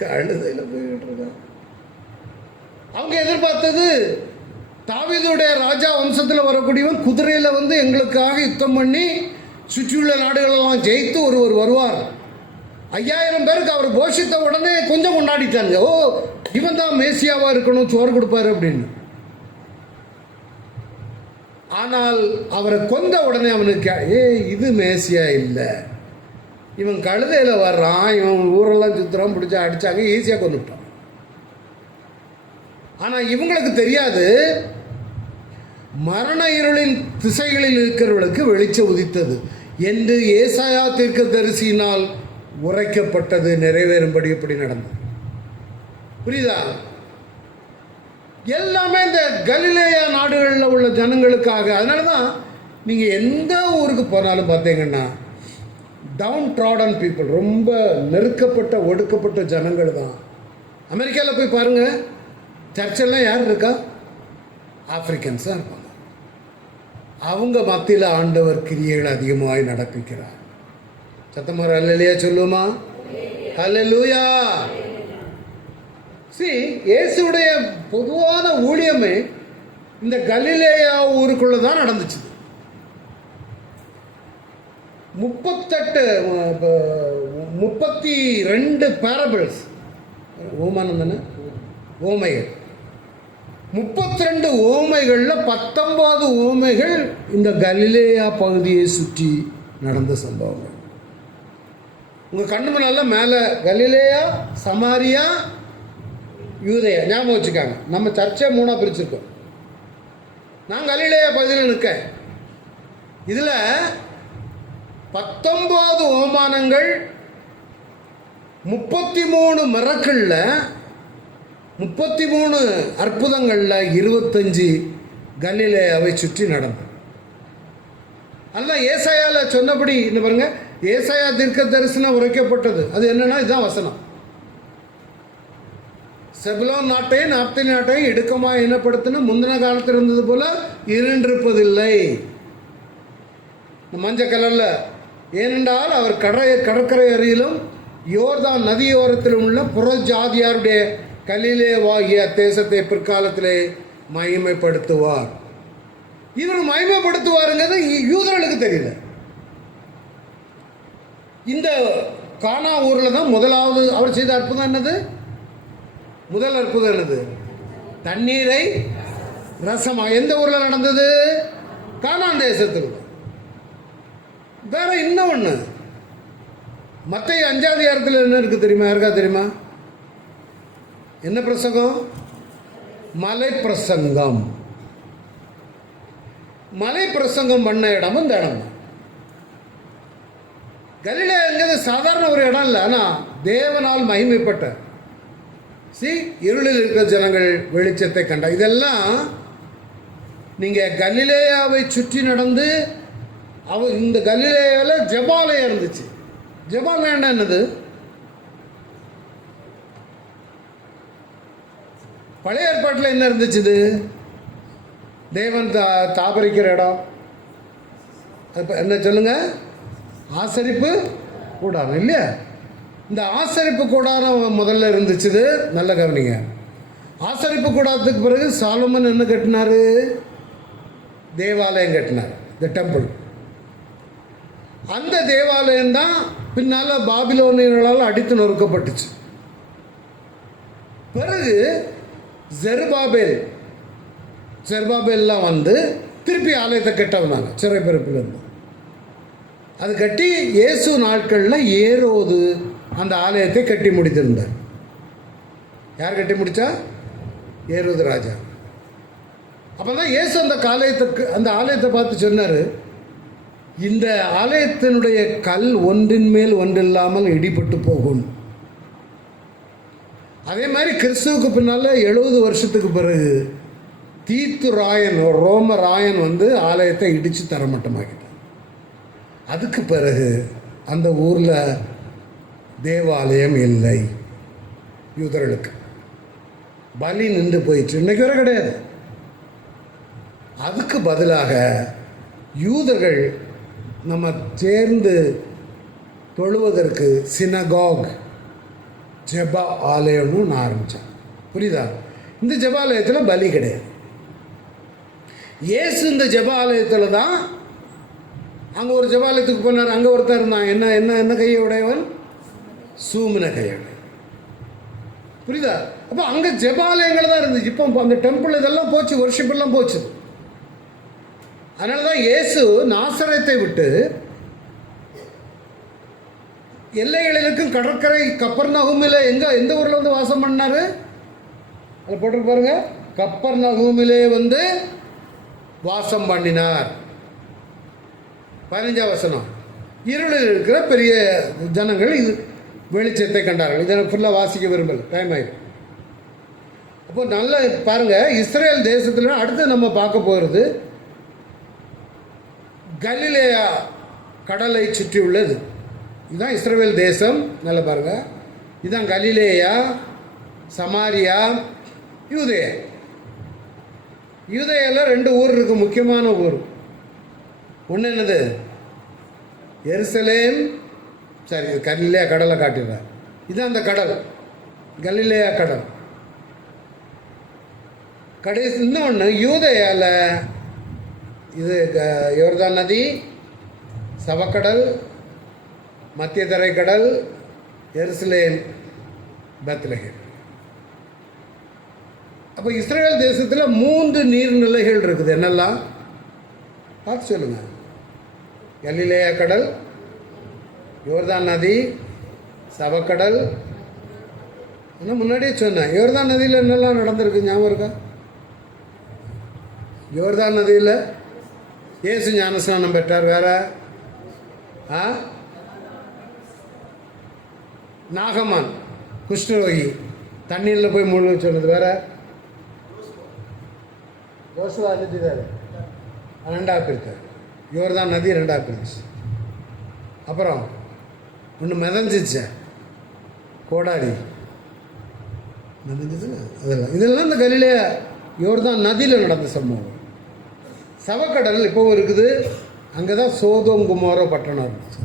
கழுதையில் போய்கிட்டு இருக்கான். அவங்க எதிர்பார்த்தது தாவீதுடைய ராஜா வம்சத்தில் வரக்கூடியவன் குதிரையில் வந்து எங்களுக்காக யுத்தம் பண்ணி சுற்றியுள்ள நாடுகளெல்லாம் ஜெயித்து ஒருவர் வருவார். 5000 பேருக்கு அவர் போஷித்த உடனே கொஞ்சம் கொண்டாடிட்டாங்க. ஓ, இவன் தான் மேசியாவாக இருக்கணும், சோறு கொடுப்பாரு அப்படின்னு. ஆனால் அவரை கொந்த உடனே அவனுக்கு இது மேசியா இல்லை, இவன் கழுதையில் வர்றான், இவன் ஊரெல்லாம் சுற்றுறான், பிடிச்சா அடித்தாங்க, ஈஸியாக கொண்டுட்டான். ஆனால் இவங்களுக்கு தெரியாது, மரண இருளின் திசைகளில் இருக்கிறவர்களுக்கு வெளிச்சம் உதித்தது என்று ஏசாயா தீர்க்கதரிசியினால் உரைக்கப்பட்டது நிறைவேறும்படி இப்படி நடந்தது. புரியுதா? எல்லாமே இந்த கலிலேயா நாடுகளில் உள்ள ஜனங்களுக்காக. அதனால தான் நீங்கள் எந்த ஊருக்கு போனாலும் பார்த்தீங்கன்னா டவுன் ட்ராடன் பீப்புள், ரொம்ப நெருக்கப்பட்ட ஒடுக்கப்பட்ட ஜனங்கள் தான். அமெரிக்காவில் போய் பாருங்கள், சர்ச்செல்லாம் யார் இருக்கா? ஆப்பிரிக்கன்ஸாக இருப்பாங்க. அவங்க மத்தியில் ஆண்டவர் கிரியைகள் அதிகமாக நடப்பிக்கிறார். சத்தமாக அல்லேலூயா சொல்லுமா? அல்லேலூயா. இயேசுடைய பொதுவான ஊழியமே இந்த கலிலேயா ஊருக்குள்ள தான் நடந்துச்சு. 32 பேரபிள்ஸ், ஓமானம் தானே, ஓமைகள். 32 ஓமைகளில் 19 ஓமைகள் இந்த கலிலேயா பகுதியை சுற்றி நடந்த சம்பவங்கள். உங்கள் கண்ணு முன்னால் மேலே கலிலேயா, சமாரியா, யூதேயா ஞாபகம் வச்சுக்காங்க. நம்ம சர்ச்சை 3 பிரிச்சிருக்கோம். நான் கலிலேயா பகுதியில் நிற்கேன். இதில் 19 ஓமானங்கள், 33 மிரக்கிளில், 33 அற்புதங்களில் 25 கலிலேயாவை சுற்றி நடந்தது. அதுதான் ஏசாயாவில் சொன்னபடி இந்த பாருங்க, ஏசாயா தீர்க்க தரிசனம் உரைக்கப்பட்டது. அது என்னன்னா, இதுதான் வசனம். செபுலோன் நாட்டையும் நாப்தலி நாட்டையும் இடுக்கமாக இனப்படுத்தின முந்தின காலத்தில் இருந்தது போல இருண்டிருப்பதில்லை. மஞ்சள் கலரில். ஏனென்றால் அவர் கடற்கரை அருகிலும் யோர்தான் நதியோரத்திலும் உள்ள புற ஜாதியாருடைய கலிலேயாவாகிய தேசத்தை பிற்காலத்திலே மகிமைப்படுத்துவார். இவர் மகிமைப்படுத்துவாருங்கிறது யூதர்களுக்கு தெரியல. இந்த கானா ஊரில் தான் முதலாவது அவர் செய்த அற்புதம் என்னது? முதல் அற்புதம் என்னது? தண்ணீரை ரசமாக. எந்த ஊரில் நடந்தது? கானான் தேசத்தில். வேற இன்னும் ஒன்று, மத்தேயு 5ஆம் அதிகாரத்தில் என்ன இருக்கு தெரியுமா? யாருக்கா தெரியுமா? என்ன பிரசங்கம்? மலை பிரசங்கம். மலை பிரசங்கம் பண்ண இடமும் இந்த இடம் தான். கலிலேயாங்கிறது சாதாரண ஒரு இடம் இல்லை, ஆனால் தேவனால் மகிமைப்பட்ட இருளில் இருக்கிற ஜனங்கள் வெளிச்சத்தை கண்டா. இதெல்லாம் நீங்கள் கலிலேயாவை சுற்றி நடந்து இந்த கலிலேயாவில் ஜெபாலயம் இருந்துச்சு. ஜெபாலயம் என்னது? பழைய ஏற்பாட்டில் என்ன இருந்துச்சு? இது தேவன் தாபரிக்கிற இடம். என்ன சொல்லுங்க? ஆசரிப்பு கூடாரம் இல்லையா? இந்த ஆசரிப்பு கூடாரம் முதல்ல இருந்துச்சு. நல்ல கவனிங்க. ஆசரிப்பு கூடாரத்துக்கு பிறகு சாலமன் என்ன கட்டினாரு? தேவாலயம் கட்டினார், த டெம்பிள். அந்த தேவாலயம் தான் பின்னால் பாபிலோனியர்களால் அடித்து நொறுக்கப்பட்டுச்சு. பிறகு ஜெருபாபேல்லாம் வந்து திருப்பி ஆலயத்தை கட்ட வந்தாங்க சிறைப்பிறப்பிலிருந்து. அது கட்டி இயேசு நாட்களில் ஏரோது அந்த ஆலயத்தை கட்டி முடித்திருந்தார். யார் கட்டி முடித்தா? ஏரோது ராஜா. அப்போ தான் இயேசு அந்த ஆலயத்தை பார்த்து சொன்னார், இந்த ஆலயத்தினுடைய கல் ஒன்றின் மேல் ஒன்றில்லாமல் இடிபட்டு போகும். அதே மாதிரி கிறிஸ்துவுக்கு பின்னால் 70 வருஷத்துக்கு பிறகு தீத்து ராயன், ஒரு ரோம ராயன் வந்து ஆலயத்தை இடித்து தரமட்டமாக்கிட்டான். அதுக்கு பிறகு அந்த ஊரில் தேவாலயம் இல்லை. யூதர்களுக்கு பலி நின்று போயிடுச்சு, இன்னைக்கு வரை கிடையாது. அதுக்கு பதிலாக யூதர்கள் நம்ம சேர்ந்து தொழுவதற்கு சினகாக், ஜெப ஆலயம்னு நான் ஆரம்பித்தேன். புரியுதா? இந்த ஜெப ஆலயத்தில் பலி கிடையாது. இயேசு இந்த ஜெப ஆலயத்தில் தான், அங்கே ஒரு ஜெபாலயத்துக்கு போனார், அங்கே ஒருத்தர் இருந்தான். என்ன என்ன என்ன கையை உடையவன்? சூமின கையோட. புரியுதா? அப்போ அங்கே ஜெபாலயங்கள் தான் இருந்துச்சு. இப்போ அந்த டெம்பிள் இதெல்லாம் போச்சு, வர்ஷிப் எல்லாம் போச்சு. அதனால தான் இயேசு நாசரேத்தை விட்டு எல்லைகளிலுக்கும் கடற்கரை கப்பர்நகூமிலே எந்த ஊரில் வந்து வாசம் பண்ணார்? அதில் போட்டு பாருங்க, கப்பர்நகூமிலே வந்து வாசம் பண்ணினார். 15ஆம் வசனம். இருளில் இருக்கிற பெரிய ஜனங்கள் இது வெளிச்சத்தை கண்டார்கள். இதை ஃபுல்லாக வாசிக்க விரும்பல, டைம் ஆகிடும். அப்போ நல்லா பாருங்கள், இஸ்ரேல் தேசத்தில் அடுத்து நம்ம பார்க்க போகிறது கலிலேயா கடலை சுற்றி உள்ளது. இதுதான் இஸ்ரேல் தேசம். நல்லா பாருங்கள், இதுதான் கலிலேயா, சமாரியா, யூதேயா. யூதேயாவில் 2 ஊர் இருக்குது, முக்கியமான ஊர். ஒன்று என்னது? எருசலேம். சரி, கலிலேயா கடலை காட்டுறேன். இதுதான் அந்த கடல், கலிலேயா கடல். கடைசி இன்னொன்று யூதேயாவில் இது யோர்தான் நதி, சவக்கடல், மத்திய தரைக்கடல், எருசலேம், பெத்லகேம். அப்போ இஸ்ரேல் தேசத்தில் 3 நீர்நிலைகள் இருக்குது. என்னெல்லாம் பார்த்து சொல்லுங்கள். கலிலேயா கடல், யோர்தான் நதி, சவக்கடல். ஆனால் முன்னாடியே சொன்னேன், யோர்தான் நதியில் என்னெல்லாம் நடந்திருக்கு ஞாபகம் இருக்கா? யோர்தான் நதியில் இயேசு ஞானஸ்நானம் பெற்றார். வேற நாகமான் குஷ்டரோகி தண்ணீரில் போய் முழுக சொன்னது. வேற யோசுவா அனுப்பிட்டார், 2ஆக பிரித்தார். யோர்தான் நதி 2ஆக பிரிச்சு. அப்புறம் ஒன்று மிதஞ்சிச்ச கோடாரி மிதஞ்சதுல, இதெல்லாம் இந்த கலிலேயா யோர்தான் நதியில் நடந்த சம்பவம். சவக்கடல் இப்போவும் இருக்குது. அங்கே தான் சோதோம் குமாரோ பட்டணம் இருந்துச்சு.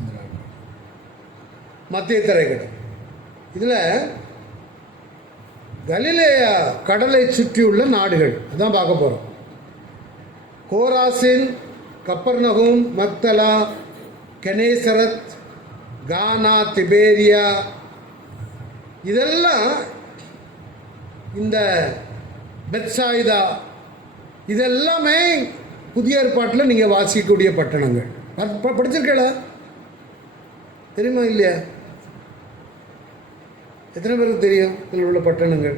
மத்திய தரைக்கடல். இதில் கலிலேயா கடலை சுற்றியுள்ள நாடுகள் அதான் பார்க்க போகிறோம். கோராசின், கப்பர்நகூம், மக்தலா, கெனேசரத், கானா, திபேரியா, இதெல்லாம் இந்த பெத்சாயிதா, இதெல்லாமே புதிய ஏற்பாட்டில் நீங்கள் வாசிக்கக்கூடிய பட்டணங்கள். படிச்சிருக்கல? தெரியுமா இல்லையா? எத்தனை பேருக்கு தெரியும் இதில் உள்ள பட்டணங்கள்?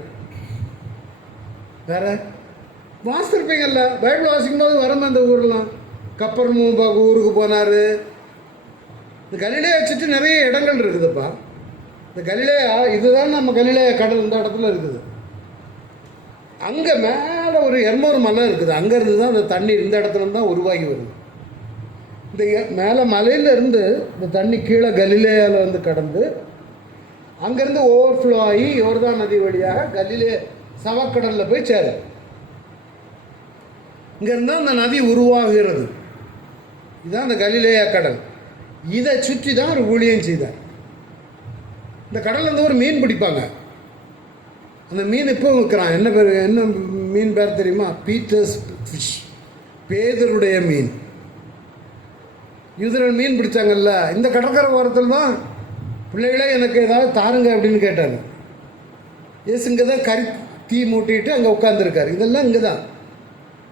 வேற வாசிருப்பீங்கல்ல, பைபிள் வாசிக்கும் போது வரணும். அந்த ஊர்லாம் கப்பர்நகூம் ஊருக்கு போனார். இந்த கலிலேயா சுற்றி நிறைய இடங்கள் இருக்குதுப்பா. இந்த கலிலேயா இதுதான் நம்ம கலிலேயா கடல் இந்த இடத்துல இருக்குது. அங்கே மேலே ஒரு 200 மலை இருக்குது. அங்கேருந்து தான் அந்த தண்ணீர் இந்த இடத்துல தான் உருவாகி வருது. இந்த மேலே மலையிலேருந்து இந்த தண்ணி கீழே கலிலேயாவில் வந்து கடந்து அங்கேருந்து ஓவர்ஃப்ளோ ஆகி யோர்தான் நதி வழியாக கலிலே சவக்கடலில் போய் சேரும். இங்கேருந்து அந்த நதி உருவாகிறது. இதுதான் அந்த கலிலேயா கடல். இதை சுற்றி தான் ஒரு ஊழியம் செய்தார். இந்த கடலில் இருந்து ஒரு மீன் பிடிப்பாங்க. அந்த மீன் இப்போ விற்கிறான். என்ன பேர், என்ன மீன் பேர் தெரியுமா? பீட்டர்ஸ் ஃபிஷ், பேதருடைய மீன். யூதர்கள் மீன் பிடிச்சாங்கல்ல, இந்த கடற்கரை ஓரத்தில் தான் பிள்ளைகளே எனக்கு ஏதாவது தாருங்க அப்படின்னு கேட்டார். இயேசு இங்கே தான் தீ மூட்டிட்டு அங்கே உட்காந்துருக்காரு. இதெல்லாம் இங்கே தான்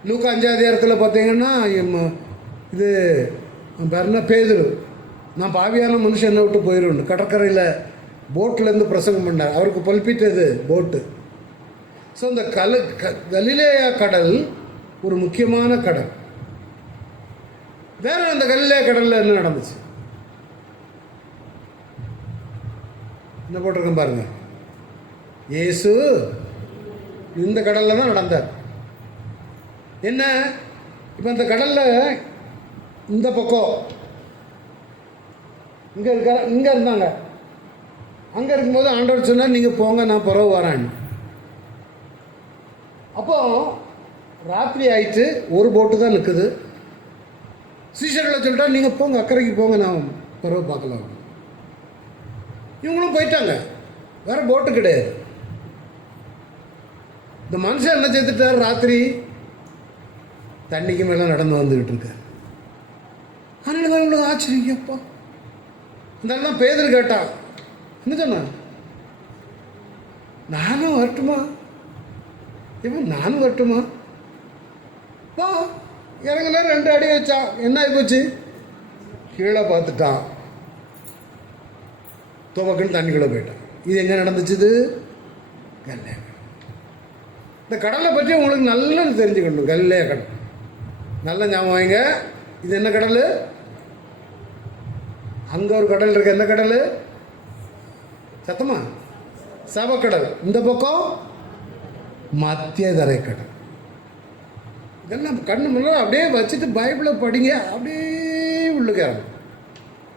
லூக்கா 5ஆம் அதிகாரத்தில் பார்த்தீங்கன்னா இது பாருன்னா பேதுரு, நான் பாவியான மனுஷன் என்னை விட்டு போயிடுவேன் கடற்கரையில் போட்லேருந்து பிரசங்கம் பண்ணார். அவருக்கு பொல்பிட்டது போட்டு. ஸோ இந்த கலிலேயா கடல் ஒரு முக்கியமான கடல். வேற அந்த கலிலேயா கடலில் என்ன நடந்துச்சு என்ன போட்டிருக்கேன் பாருங்க. இயேசு இந்த கடலில் தான் நடந்தார். என்ன இப்போ இந்த கடலில் இந்த பக்கம் இங்கே இருந்தாங்க. அங்கே இருக்கும்போது ஆண்டவர் சொன்னார், நீங்கள் போங்க, நான் பிறகு வரேன். அப்போ ராத்திரி ஆயிடுச்சு, ஒரு போட்டு தான் நிற்குது. சீஷர்களை சொல்லிட்டா, நீங்கள் போங்க, அக்கறைக்கு போங்க, நான் பிறகு பார்க்கலாம். இவங்களும் போயிட்டாங்க, வேற போட்டு கிடையாது. இந்த மனுஷன் என்ன செய்துட்டார், ராத்திரி தண்ணிக்கு மேலே நடந்து வந்துக்கிட்டு இருக்கார். அதனால தான் இவ்வளோ ஆச்சரியப்பா. இந்த தான் பேதுரு கேட்டான், என்ன சொன்ன, நானும் வரட்டுமா, இப்போ நானும் வரட்டுமா, வா. இறங்கல, 2 அடி வச்சான். என்ன ஆகி போச்சு, கீழே பார்த்துட்டான், துவக்குன்னு தண்ணிக்குள்ளே போயிட்டான். இது எங்கே நடந்துச்சு, இது கல்லையா. இந்த கடலை பற்றி உங்களுக்கு நல்லா தெரிஞ்சுக்கணும். கல்லையா கடல் நல்ல ஞாபகம் வைங்க. இது என்ன கடல், அங்கே ஒரு கடல் இருக்கு. என்ன கடல், சத்தமா, சவக்கடல். இந்த பக்கம் மத்திய தரை கடல். இதெல்லாம் கண்ணு முன்னாடி அப்படியே வச்சுட்டு பைபிளை படிங்க, அப்படியே உள்ளுக்காரங்க.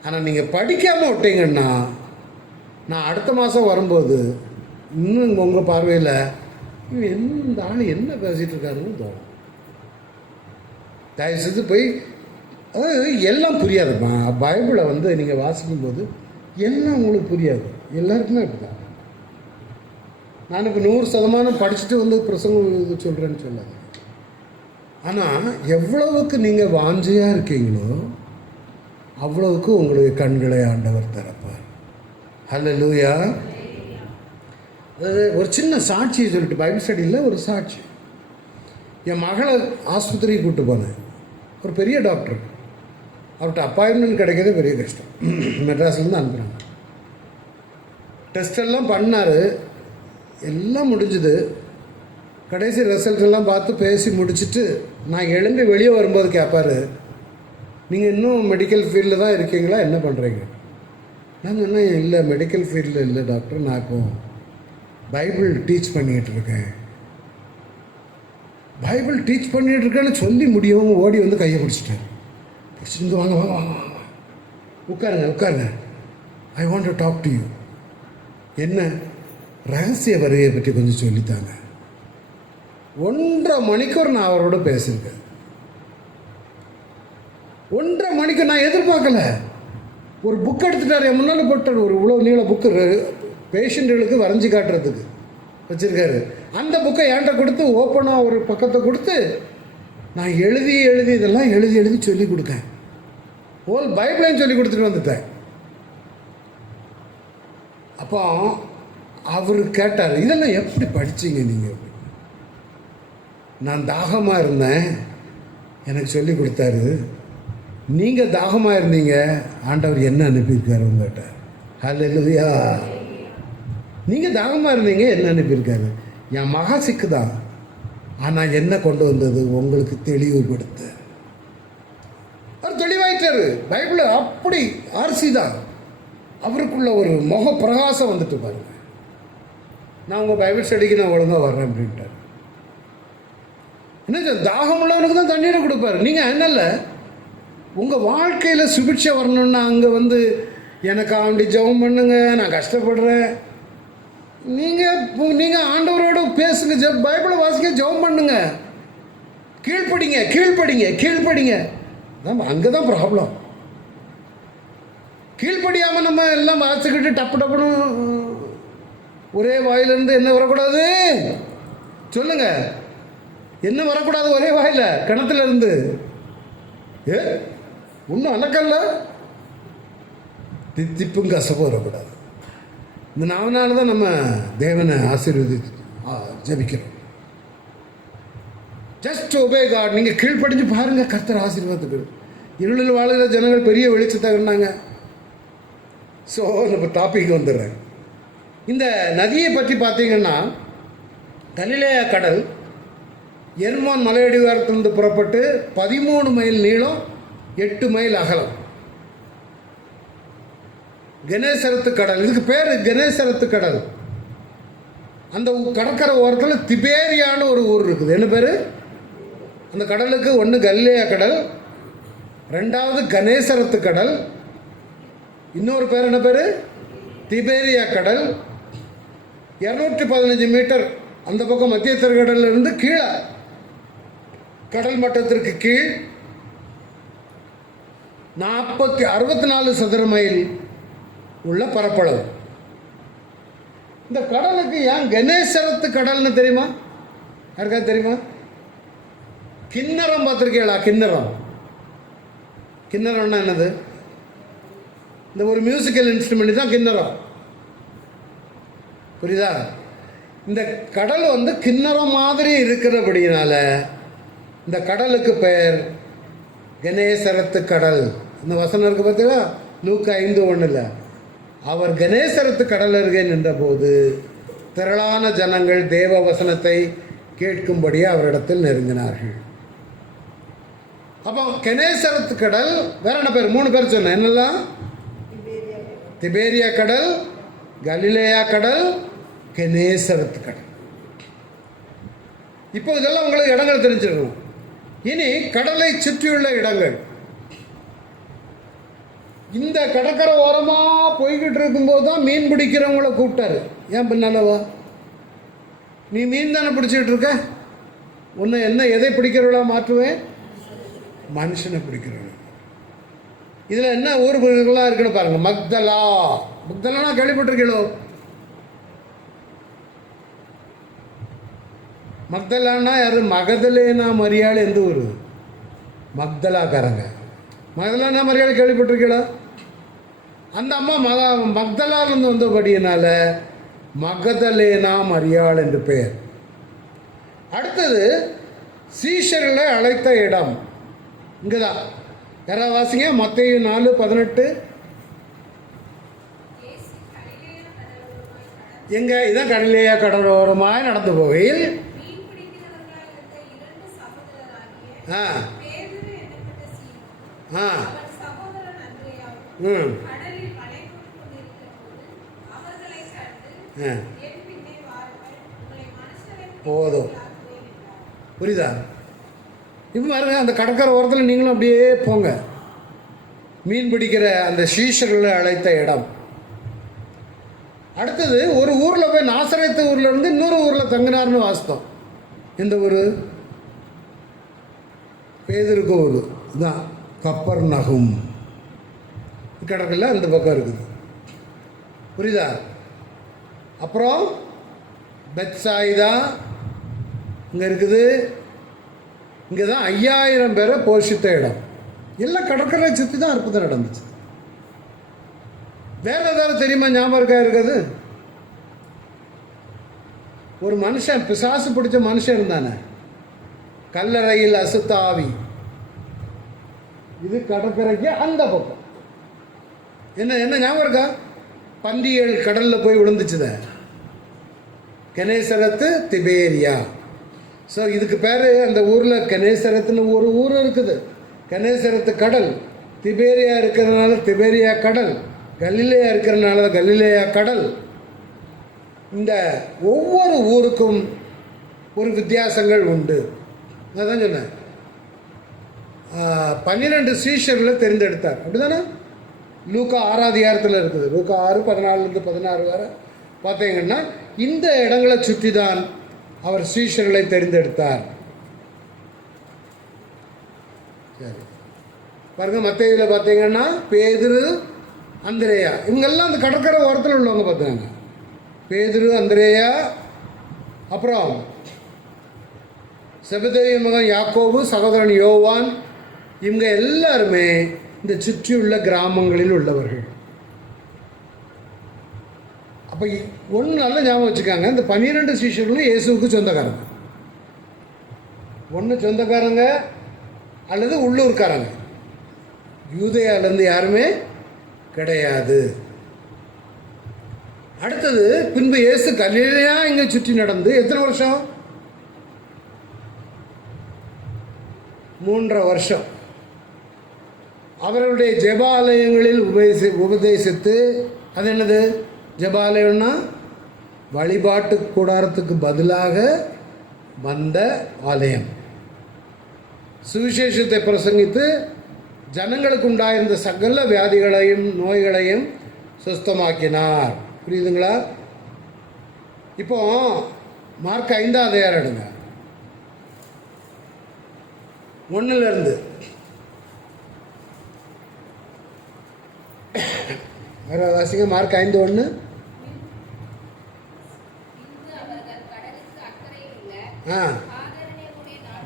ஆனால் நீங்கள் படிக்காமல் விட்டீங்கன்னா, நான் அடுத்த மாதம் வரும்போது இன்னும் உங்கள் பார்வையில் இந்த ஆள் என்ன பேசிகிட்டு இருக்காருன்னு தோணும். தயவுசெய்து போய், அதாவது எல்லாம் புரியாதுப்பா. பைபிளை நீங்கள் வாசிக்கும்போது எல்லாம் உங்களுக்கு புரியாது. எல்லாருக்குமே அப்படி தான். நான் இப்போ 100% படிச்சுட்டு பிரசங்கம் இது சொல்கிறேன்னு சொல்லாது. ஆனால் எவ்வளவுக்கு நீங்கள் வாஞ்சியாக இருக்கீங்களோ அவ்வளவுக்கு உங்களுக்கு கண்களை ஆண்டவர் திறப்பார். ஹல்லேலூயா. ஒரு சின்ன சாட்சியை சொல்லிட்டு, பைபிள் ஸ்டடியில் ஒரு சாட்சி. என் மகளை ஆஸ்பத்திரிக்கு கூப்பிட்டு போனேன். ஒரு பெரிய டாக்டர், அவர்கிட்ட அப்பாயின்மெண்ட் கிடைக்கிறதே பெரிய கஷ்டம். மெட்ராஸ்லேருந்து அனுப்புகிறாங்க. டெஸ்டெல்லாம் பண்ணார், எல்லாம் முடிஞ்சுது. கடைசி ரிசல்ட் எல்லாம் பார்த்து பேசி முடிச்சுட்டு நான் எழுந்து வெளியே வரும்போது கேட்பார், நீங்கள் இன்னும் மெடிக்கல் ஃபீல்டில் தான் இருக்கீங்களா, என்ன பண்ணுறீங்க? நான் சொன்னேன், இல்லை மெடிக்கல் ஃபீல்டில் இல்லை டாக்டர், நான் இப்போ பைபிள் டீச் பண்ணிகிட்டு இருக்கேன். பைபிள் டீச் பண்ணிகிட்டு இருக்கேன்னு சொல்லி முடியவும் ஓடி கையை பிடிச்சிட்டார். பிடிச்சிட்டு வாங்க வாங்க வாங்க வாங்க, உட்காருங்க உட்காருங்க, I want to talk to you. என்ன, ரகசிய வருகையை பற்றி கொஞ்சம் சொல்லித்தாங்க. 1.5 மணிக்கூர் நான் அவரோட பேசியிருக்கேன். 1.5 மணிக்கு நான் எதிர்பார்க்கல. ஒரு புக் எடுத்துட்டார், என் முன்னால் போட்டார். ஒரு இவ்வளோ நீள புக்கு பேஷண்ட்டுகளுக்கு வரைஞ்சி காட்டுறதுக்கு வச்சுருக்காரு. அந்த புக்கை என்கிட்ட கொடுத்து ஓப்பனாக ஒரு பக்கத்தை கொடுத்து நான் எழுதி இதெல்லாம் எழுதி சொல்லி கொடுத்தேன். ஹோல் பைபிளையும் சொல்லி கொடுத்துட்டு வந்துட்டேன். அப்போ அவர் கேட்டார், இதெல்லாம் எப்படி படிச்சீங்க நீங்கள்? நான் தாகமாக இருந்தேன், எனக்கு சொல்லி கொடுத்தாரு. நீங்கள் தாகமாக இருந்தீங்க, ஆண்டவர் என்ன அனுப்பியிருக்காரு உங்கள்கிட்ட. ஹல்லேலூயா. நீங்கள் தாகமாக இருந்தீங்க, என்ன அனுப்பியிருக்காரு? என் மகா சிக்கு தான், ஆனால் என்ன கொண்டு வந்தது உங்களுக்கு தெளிவுபடுத்த. அவர் தெளிவாயிட்டாரு. பைபிள் அப்படி ஆர்சி தான். அவருக்குள்ள ஒரு முக பிரகாசம் வந்துட்டு பாருங்க. நான் உங்கள் பைபிள் ஸ்டடிக்கு நான் ஒழுங்காக வர்றேன் அப்படின்ட்டார். என்ன, தாகம் உள்ளவனுக்கு தான் தண்ணீரை கொடுப்பாரு. நீங்கள் என்னல்ல, உங்கள் வாழ்க்கையில் சுபிட்சை வரணுன்னா அங்கே எனக்கு ஆண்டி ஜெபம் பண்ணுங்க, நான் கஷ்டப்படுறேன். நீங்கள் ஆண்டவரோட பேசுங்க, பைபிளை வாசிக்க, ஜெபம் பண்ணுங்க, கீழ்ப்படிங்க. அங்கே தான் ப்ராப்ளம். கீழ்ப்படியாமல் நம்ம எல்லாம் வாசிக்கிட்டு டப்புன்னு ஒரே வாயிலிருந்து என்ன வரக்கூடாது சொல்லுங்க, என்ன வரக்கூடாது ஒரே வாயில, கிணத்துல இருந்து ஒன்றும் அலக்கல்ல, தித்திப்பும் கசப்பும் வரக்கூடாது. இந்த நாவனால தான் நம்ம தேவனை ஆசீர்வதி ஜபிக்கிறோம். Just obey God. நீங்கள் கீழ்ப்படிஞ்சு பாருங்கள், கர்த்தர் ஆசீர்வாதத்துக்கு. இருளில் வாழ்கிற ஜனங்கள் பெரிய வெளிச்சத்தை கண்டாங்க. ஸோ நம்ம டாபிக் வந்துடுறேன். இந்த நதியை பற்றி பார்த்தீங்கன்னா, கலிலேயா கடல் எர்மோன் மலையடிவாரத்திலிருந்து புறப்பட்டு 13 மைல் நீளம், 8 மைல் அகலம். கெனேசரத்து கடல், இதுக்கு பேர் கெனேசரத்து கடல். அந்த கடற்கரை ஓரத்தில் திபேரியான்னு ஒரு ஊர் இருக்குது. என்ன பேர் அந்த கடலுக்கு? ஒன்று கலிலேயா கடல், ரெண்டாவது கணேசரத்து கடல், இன்னொரு பேர் என்ன பேர்? திபேரியா கடல். 215 மீட்டர் அந்த பக்கம் மத்திய தரைக்கடலிருந்து கீழே, கடல் மட்டத்திற்கு கீழ் 64 சதுர மைல் உள்ள பரப்பளவு. இந்த கடலுக்கு ஏன் கணேசரத்து கடல்னு தெரியுமா? யாருக்காவது தெரியுமா? கிண்ணறம் பார்த்துருக்கீங்களா? கிண்ணறம், கிண்ணறம்னா என்னது? இந்த ஒரு மியூசிக்கல் இன்ஸ்ட்ருமெண்ட் தான் கிண்ணறம். புரியுதா? இந்த கடல் வந்து கிண்ணறம் மாதிரி இருக்கிறபடினால இந்த கடலுக்கு பெயர் கணேசரத்து கடல். இந்த வசனம் இருக்கு பார்த்தீங்களா, லூக்கா 5:1. அவர் கணேசரத்து கடல் அருகே நின்றபோது திரளான ஜனங்கள் தேவ வசனத்தை கேட்கும்படி அவரிடத்தில் நெருங்கினார்கள். அப்போ கணேசரத்து கடல் வேற என்ன பேர்? 3 பேர் சொன்னேன். என்னெல்லாம்? திபேரியா கடல், கலிலேயா கடல், கெனேசரத்து கடல். இப்போ இதெல்லாம் உங்களுக்கு இடங்கள் தெரிஞ்சிருக்கணும். இனி கடலை சுற்றியுள்ள இடங்கள். இந்த கடற்கரை ஓரமாக போய்கிட்டு இருக்கும்போது தான் மீன் பிடிக்கிறவங்கள கூப்பிட்டாரு. ஏன் பின்னாலவா? நீ மீன் தானே பிடிச்சிக்கிட்டு இருக்க, உன்னை என்ன எதை பிடிக்கிறவளா மாற்றுவேன்? மனுஷனை பிடிக்கிறவங்க. இதில் என்ன ஊர்களாக இருக்குன்னு பாருங்க. மக்தலா. மக்தலானா கேள்விப்பட்டிருக்கீங்களோ? மக்தலானா யாரு? மகதலேனா மரியாள். எந்த ஊர்? மக்தலாக்காரங்க. மகதலேனா மரியாள் கேள்விப்பட்டிருக்கீங்களா? அந்த அம்மா மக்தலாலிருந்து வந்தபடியினால மகதலேனா மரியாள் என்று பெயர். அடுத்தது சீஷர்களை அழைத்த இடம் இங்கே தான். யாராவது வாசிங்க மத்தேயு 4:18. எங்க? இதான் கலிலேயா கடலோரமாய் நடந்து போகையில் போதும். புரியுதா? இப்போ பாருங்க, அந்த கடற்கரை ஓரத்தில் நீங்களும் அப்படியே போங்க. மீன் பிடிக்கிற அந்த சீஷர்களை அழைத்த இடம். அடுத்தது ஒரு ஊரில் போய் நாசரேத்து ஊரில் இருந்து இன்னொரு ஊரில் தங்கினார்னு வாசித்தோம். எந்த ஊர்? பேதுருக்கு ஊர் தான், கப்பர்நகும். கடற்கரையில் அந்த பக்கம் இருக்குது. புரியுதா? அப்புறம் பெத்சாயிதா இங்கே இருக்குது. இங்கே தான் 5000 பேரை போஷித்த இடம். எல்லாம் கடற்கரை சுற்றி தான் அற்புதம் நடந்துச்சு. வேற ஏதாவது தெரியுமா? ஞாபகம் இருக்காது. ஒரு மனுஷன், பிசாசு பிடிச்ச மனுஷன் இருந்தானே, கல்லறையில் அசுத்த ஆவி. இது கடற்கரைக்கு அந்த பக்கம். என்ன என்ன ஞாபகம் இருக்கா? பந்தியல் கடலில் போய் விழுந்துச்சுத. கெனேசரத்து திபேரியா. ஸோ இதுக்கு பேர், அந்த ஊரில் கெனேசரத்துன்னு ஒரு ஊர் இருக்குது. கெனேசரத்து கடல். திபேரியா இருக்கிறதுனால திபேரியா கடல். கலிலேயா இருக்கிறதுனால கலிலேயா கடல். இந்த ஒவ்வொரு ஊருக்கும் ஒரு வித்தியாசங்கள் உண்டு. அதான் சொன்னேன். 12 சீஷர்களை தெரிந்தெடுத்தார். அப்படிதானே? லூக்கா 6 இருக்குது. லூக்கா 6:14-16 வரை பார்த்தீங்கன்னா இந்த இடங்களை சுற்றி தான் அவர் சீஷர்களை தெரிந்தெடுத்தார். சரி பாருங்க, மத்தேயுல பார்த்தீங்கன்னா பேதுரு, அந்திரேயா, இவங்கெல்லாம் அந்த கடற்கரை ஓரத்தில் உள்ளவங்க. பார்த்தாங்க பேதுரு, அந்திரேயா, அப்புறம் செபதேயு மகன் யாக்கோபு, சகோதரன் யோவான், இவங்க எல்லாருமே இந்த சுற்றியுள்ள கிராமங்களில் உள்ளவர்கள். அப்போ அப்போ ஒன்று நல்லா ஞாபகம் வச்சுக்காங்க, இந்த 12 சீஷர்களும் இயேசுவுக்கு சொந்தக்காரங்க. ஒன்று சொந்தக்காரங்க அல்லது உள்ளூர்காரங்க, யூதேயாவிலேருந்து யாருமே கிடையாது. அடுத்தது, பின்பு இயேசு கலிலேயா இங்கே சுற்றி நடந்து எத்தனை வருஷம்? 3.5 வருஷம் அவர்களுடைய ஜெபாலயங்களில் உபதேசித்து. அது என்னது ஜெபாலயம்னா? வழிபாட்டு கூடாரத்துக்கு பதிலாக வந்த ஆலயம். சுவிசேஷத்தை பிரசங்கித்து ஜனங்களுக்கு உண்டாயிருந்த சகல வியாதிகளையும் நோய்களையும் சுஸ்தமாக்கினார். புரியுதுங்களா? இப்போ மார்க் 5ஆம் அதிகாரம் எடுங்க, 1 வேற வாசிங்க. மார்க் 5:1.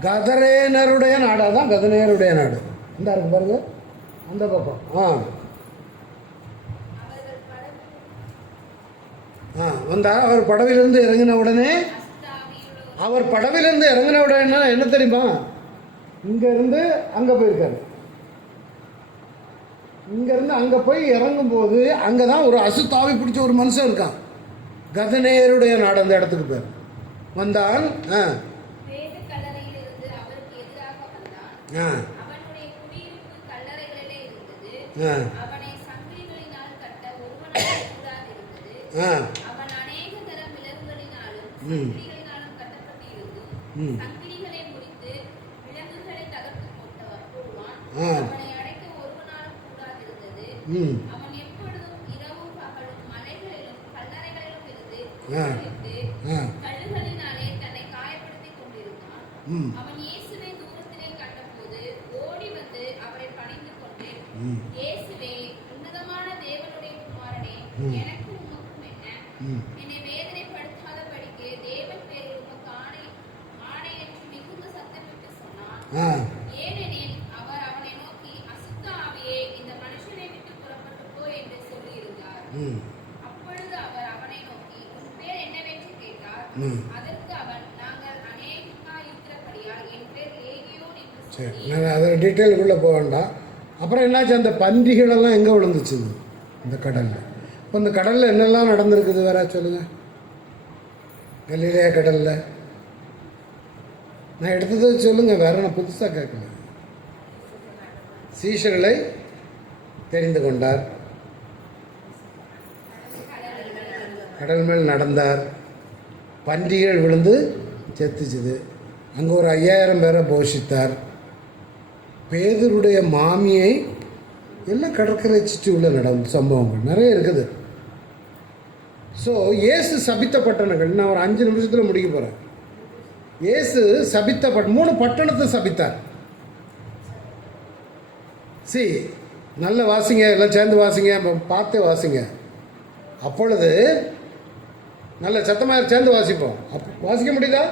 கதரேனருடைய நாடு. அதான் கதரேனருடைய நாடு. இந்த இருக்கு பாருங்க, அந்த பக்கம். வந்தா அவர் படவிலிருந்து இறங்கின உடனே, அவர் படவிலிருந்து இறங்கின உடனே என்ன தெரியுமா? இங்கேருந்து அங்கே போயிருக்காரு. இங்கேருந்து அங்கே போய் இறங்கும்போது அங்கே தான் ஒரு அசுத்தாவி பிடிச்ச ஒரு மனுஷன் இருக்கான். கதனேயருடைய நாடு அந்த இடத்துக்கு பேர். வந்தான். சரி, நான் அதில் டீட்டெயிலுக்குள்ளே போக வேண்டாம். அப்புறம் என்னாச்சு, அந்த பன்றிகளெல்லாம் எங்கே விழுந்துச்சு? இந்த கடலில். இப்போ இந்த கடலில் என்னெல்லாம் நடந்திருக்குது வேற சொல்லுங்கள். கலிலேயா கடலில் நான் எடுத்தது சொல்லுங்கள், வேற நான் புதுசாக கேட்கல. சீஷர்களை தெரிந்து கொண்டார், கடல் மேல் நடந்தார், பன்றிகள் விழுந்து செத்துச்சுது, அங்கே ஒரு 5000 பேரை போஷித்தார், பேதுருடைய மாமியை எல்லாம் கடற்கரை சுற்றி உள்ள நடந்த சம்பவங்கள் நிறைய இருக்குது. ஸோ இயேசு சபித்த பட்டணங்கள், நான் ஒரு 5 நிமிஷத்தில் முடிக்க போகிறேன். இயேசு சபித்த 3 பட்டணத்தை சபித்தார். நல்ல வாசிங்க, எல்லாம் சேர்ந்து வாசிங்க, பார்த்தே வாசிங்க. அப்பொழுது நல்ல சத்தமாக சேர்ந்து வாசிப்போம். வாசிக்க முடியுதா?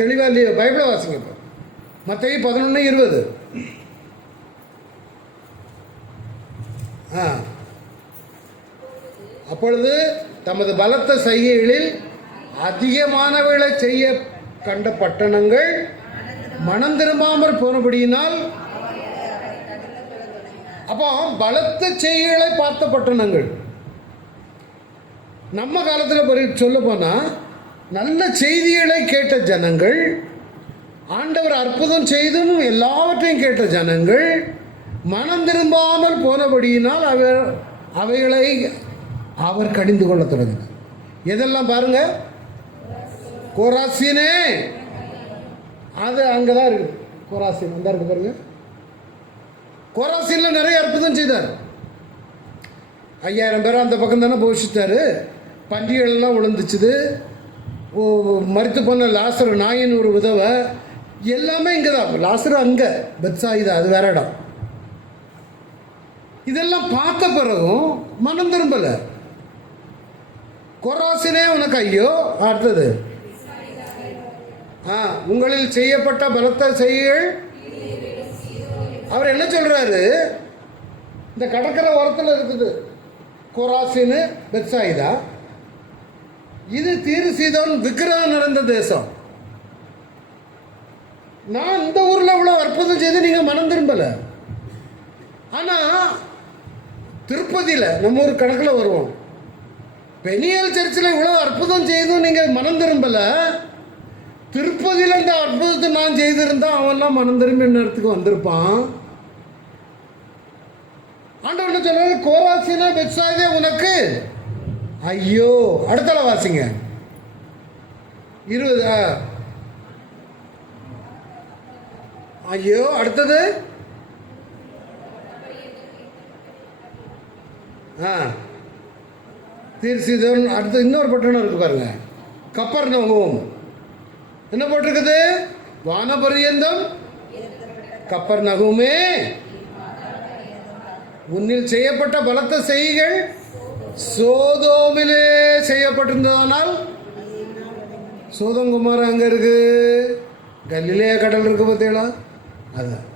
தெளிவாக இல்லையா? பைபிளை வாசிங்க. இப்போ மத்தேயு 11:20. அப்பொழுது தமது பலத்த செய்கைகளில் அதிகமானவர்களை செய்ய கண்ட பட்டணங்கள் மனம் திரும்பாமற் போனபடியினால், அப்போ பலத்த செய்கைகளை பார்த்த பட்டணங்கள். நம்ம காலத்தில் சொல்ல போனால் நல்ல செய்திகளை கேட்ட ஜனங்கள், ஆண்டவர் அற்புதம் செய்தும் எல்லாவற்றையும் கேட்ட ஜனங்கள் மனம் திரும்பாமல் போனபடியினால் அவைகளை அவர் கடிந்து கொள்ள தொடங்கினார். எதெல்லாம் பாருங்க, கோராசினே, அது அங்கே தான் இருக்குது. கோராசின் அந்த இருக்கு பாருங்க. கோராசின்ல நிறைய அற்புதம் செய்தார். 5000 பேர் அந்த பக்கம் தானே போஷித்தாரு. பன்றிகள் எல்லாம் விழுந்துச்சுது. மரித்து போன லாசரு, நாயின் ஒரு விதவை, எல்லாமே இங்கே தான். லாசரு அங்கே பெத்சாயிதா, அது வேற இடம். இதெல்லாம் பார்த்த பிறகும் மனம் திரும்பலை. கொராசினே உனக்கு ஐயோ. அடுத்தது, உங்களில் செய்யப்பட்ட பலத்த செய்கள். அவர் என்ன சொல்றாரு? இந்த கடற்கரை ஓரத்தில் இருக்குது கொராசின்னு, பெத்சாயிதா. இது தீரு சீதோன் விக்கிரகம் நடந்த தேசம். நான் இந்த ஊரில் இவ்வளோ அற்புதம் செய்து நீங்கள் மனம் திரும்பலை. ஆனால் திருப்பதியில் நம்ம ஒரு கணக்கில் வருவோம். பெனியல் சர்ச்சில் இவ்வளோ அற்புதம் செய்தும் நீங்கள் மனம் திரும்பலை. திருப்பதியில் இந்த அற்புதத்தை நான் செய்திருந்தா அவன்லாம் மனம் திரும்பி நேரத்துக்கு வந்திருப்பான். ஆண்டவர் சொல்றாரு, கோராசினா பெத்சாயிதா உனக்கு ஐயோ. அடுத்தல வாசிங்க 20. ஐயோ. அடுத்தது தீர்சிதோன். அடுத்து இன்னொரு பட்டணம் இருக்கு பாருங்க, கப்பர்நகூம். என்ன போட்டிருக்குது? வானபரியந்தம் கப்பர்நகூமே, உன்னில் செய்யப்பட்ட பலத்த செய்கைகள் சோதோமிலே செய்யப்பட்டிருந்ததனால். சோதம் குமார் அங்கே இருக்கு, கலிலேயா கடல் இருக்கு பார்த்தீங்களா? அதான்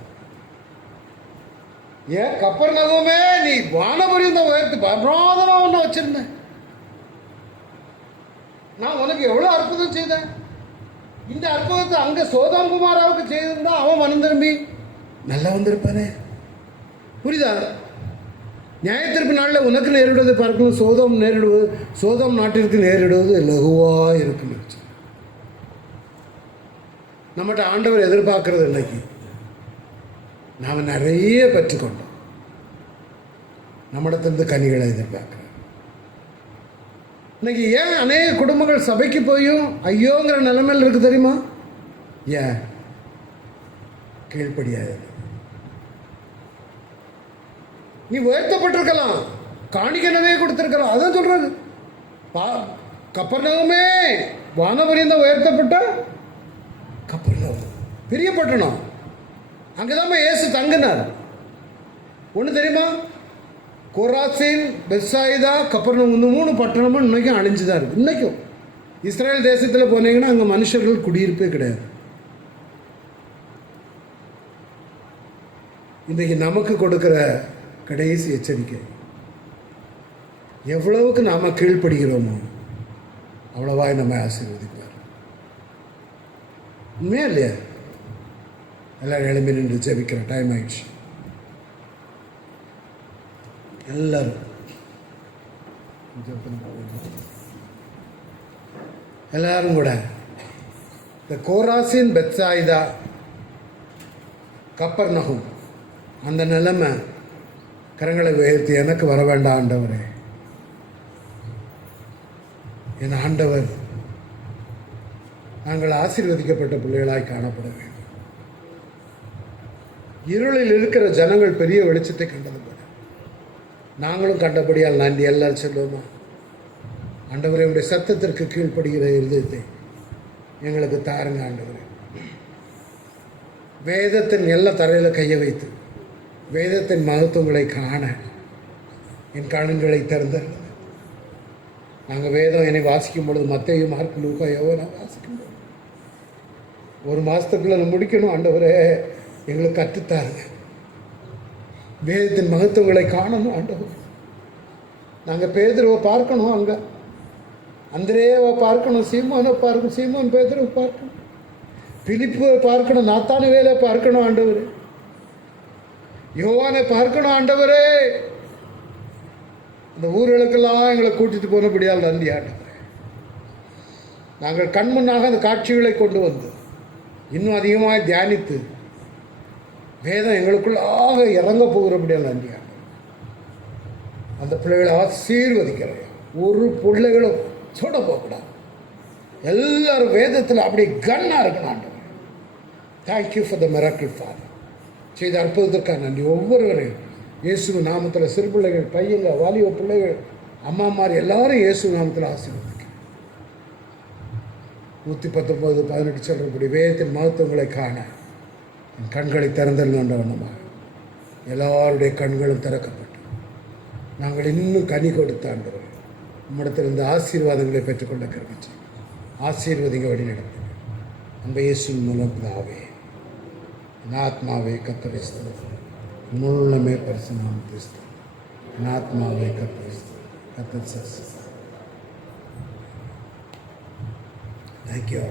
ஏன் கப்பர்நகூமே, நீ வானபரியந்தம் உயர்த்து பிரமாதமாக ஒன்று வச்சிருந்தேன். நான் உனக்கு எவ்வளோ அற்புதம் செய்தேன். இந்த அற்புதத்தை அங்கே சோதம் குமாராவுக்கு செய்திருந்தா அவன் மனம் திரும்பி நல்லா வந்திருப்பானே. புரியுதா? நியாயத்திற்கு நாளில் உனக்கு நேரிடுவதை பார்க்கணும், சோதம் நாட்டிற்கு நேரிடுவது லகுவாக இருக்கும். நம்மகிட்ட ஆண்டவர் எதிர்பார்க்கறது இன்னைக்கு நாம் நிறைய பெற்றுக்கொண்டோம். நம்மிடத்திலிருந்து கனிகளை எதிர்பார்க்கிறோம். இன்னைக்கு ஏன் அநேக குடும்பங்கள் சபைக்கு போயும் ஐயோங்கிற நிலைமையில் இருக்கு தெரியுமா? ஏன்? கீழ்ப்படியாது. நீ உயர்த்தப்பட்டிருக்கலாம், காணிக்கை நிறைய கொடுத்திருக்கலாம். அதான் சொல்றாரு, கப்பர்நகூமே வானபரியந்தம் உயர்த்தப்பட்ட கப்பர்நகூம் பெரிய பட்டணம். அங்கதான் இயேசு தங்கினார். ஒன்று தெரியுமா? கோராசின், பெத்சாயிதா, கப்பர்நகூம், இந்த 3 பட்டணமும் இன்னைக்கும் அழிஞ்சுதான் இருக்கு. இன்னைக்கும் இஸ்ரேல் தேசத்தில் போனீங்கன்னா அங்கே மனுஷர்கள் குடியிருப்பே கிடையாது. இன்றைக்கு நமக்கு கொடுக்கிற கடைசி எச்சரிக்கை, எவ்வளவுக்கு நாம் கீழ்ப்படுகிறோமோ அவ்வளவாய் நம்ம ஆசீர்வதிப்பார். உண்மையா இல்லையா? எல்லாரும் எழும்பி நின்று ஜெபிக்கிற டைம் ஆயிடுச்சு. எல்லாரும் கூட இந்த கோராசின், பெத்சாயிதா, கப்பர்நகூம் அந்த நிலைமை கரங்களை உயர்த்தி எனக்கு வர வேண்டாம் ஆண்டவரே. என் ஆண்டவர் நாங்கள் ஆசீர்வதிக்கப்பட்ட பிள்ளைகளாய் காணப்பட வேண்டும். இருளில் இருக்கிற ஜனங்கள் பெரிய வெளிச்சத்தை கண்டது போல நாங்களும் கண்டபடியால் நன்றி. எல்லாரும் சொல்லுவோமா? ஆண்டவரே, உடைய சத்தத்திற்கு கீழ்ப்படுகிற இருதயத்தை எங்களுக்கு தாருங்க ஆண்டவரே. வேதத்தின் எல்லா தரையில் கையை வைத்து வேதத்தின் மகத்துவங்களை காண என் கண்களை திறந்தது. நாங்கள் வேதம் என்னை வாசிக்கும் பொழுது மத்தேயு, மார்க்கு, லூக்கா, யோவானை வாசிக்கும் பொழுது 1 மாதத்துக்குள்ள முடிக்கணும். ஆண்டவரே, எங்களுக்கு கற்றுத்தாருங்க. வேதத்தின் மகத்துவங்களை காணணும் ஆண்டவர். நாங்கள் பேதுருவை பார்க்கணும், அங்கே அந்திரேவை பார்க்கணும், சீமோனை பார்க்கணும், சீமோன் பேதுருவை பார்க்கணும், பிலிப்பை பார்க்கணும், நாத்தானுவேலை பார்க்கணும் ஆண்டவர், யோவானை பார்க்கணும் ஆண்டவரே. இந்த ஊர்களுக்கெல்லாம் எங்களை கூட்டிட்டு போனபடியால் நன்றி ஆண்டவரே. நாங்கள் கண் முன்னாக அந்த காட்சிகளை கொண்டு வந்து இன்னும் அதிகமாக தியானித்து வேதம் எங்களுக்குள்ளாக இறங்க போகிறபடியால் நன்றி ஆண்டவரே. அந்த பிள்ளைகளை ஆசீர்வதிக்கிறேன். ஒரு பிள்ளைகளும் சொட போகக்கூடாது. எல்லாரும் வேதத்தில் அப்படி கண்ணா இருக்கணும் ஆண்டவரே. Thank you for the miracle father. செய்த அற்புதத்திற்காக நன்றி. ஒவ்வொருவரையும் இயேசு நாமத்தில், சிறு பிள்ளைகள், பையங்க, வாலிப பிள்ளைகள், அம்மாமார் எல்லாரும் இயேசு நாமத்தில் ஆசீர்வதிக்கிறேன். 119:18 சொல்றபடி வேதத்தின் மகத்துவங்களை காண என் கண்களை திறந்தவண்ணமாக எல்லாருடைய கண்களும் திறக்கப்பட்டு நாங்கள் இன்னும் கனி கொடுத்தாண்டவர் உம்மிடத்திலிருந்து ஆசீர்வாதங்களை பெற்றுக்கொள்ள கருவிச்சு ஆசீர்வதிங்க வழி நடத்துங்க. அந்த இயேசுவின் மூலம் பிதாவே, என் ஆத்மாவே கர்த்தரை முழுமே பரிசுநாமம் கிறிஸ்து, என் ஆத்மாவே கர்த்தரை கர்த்தர் தேங்க்யூ.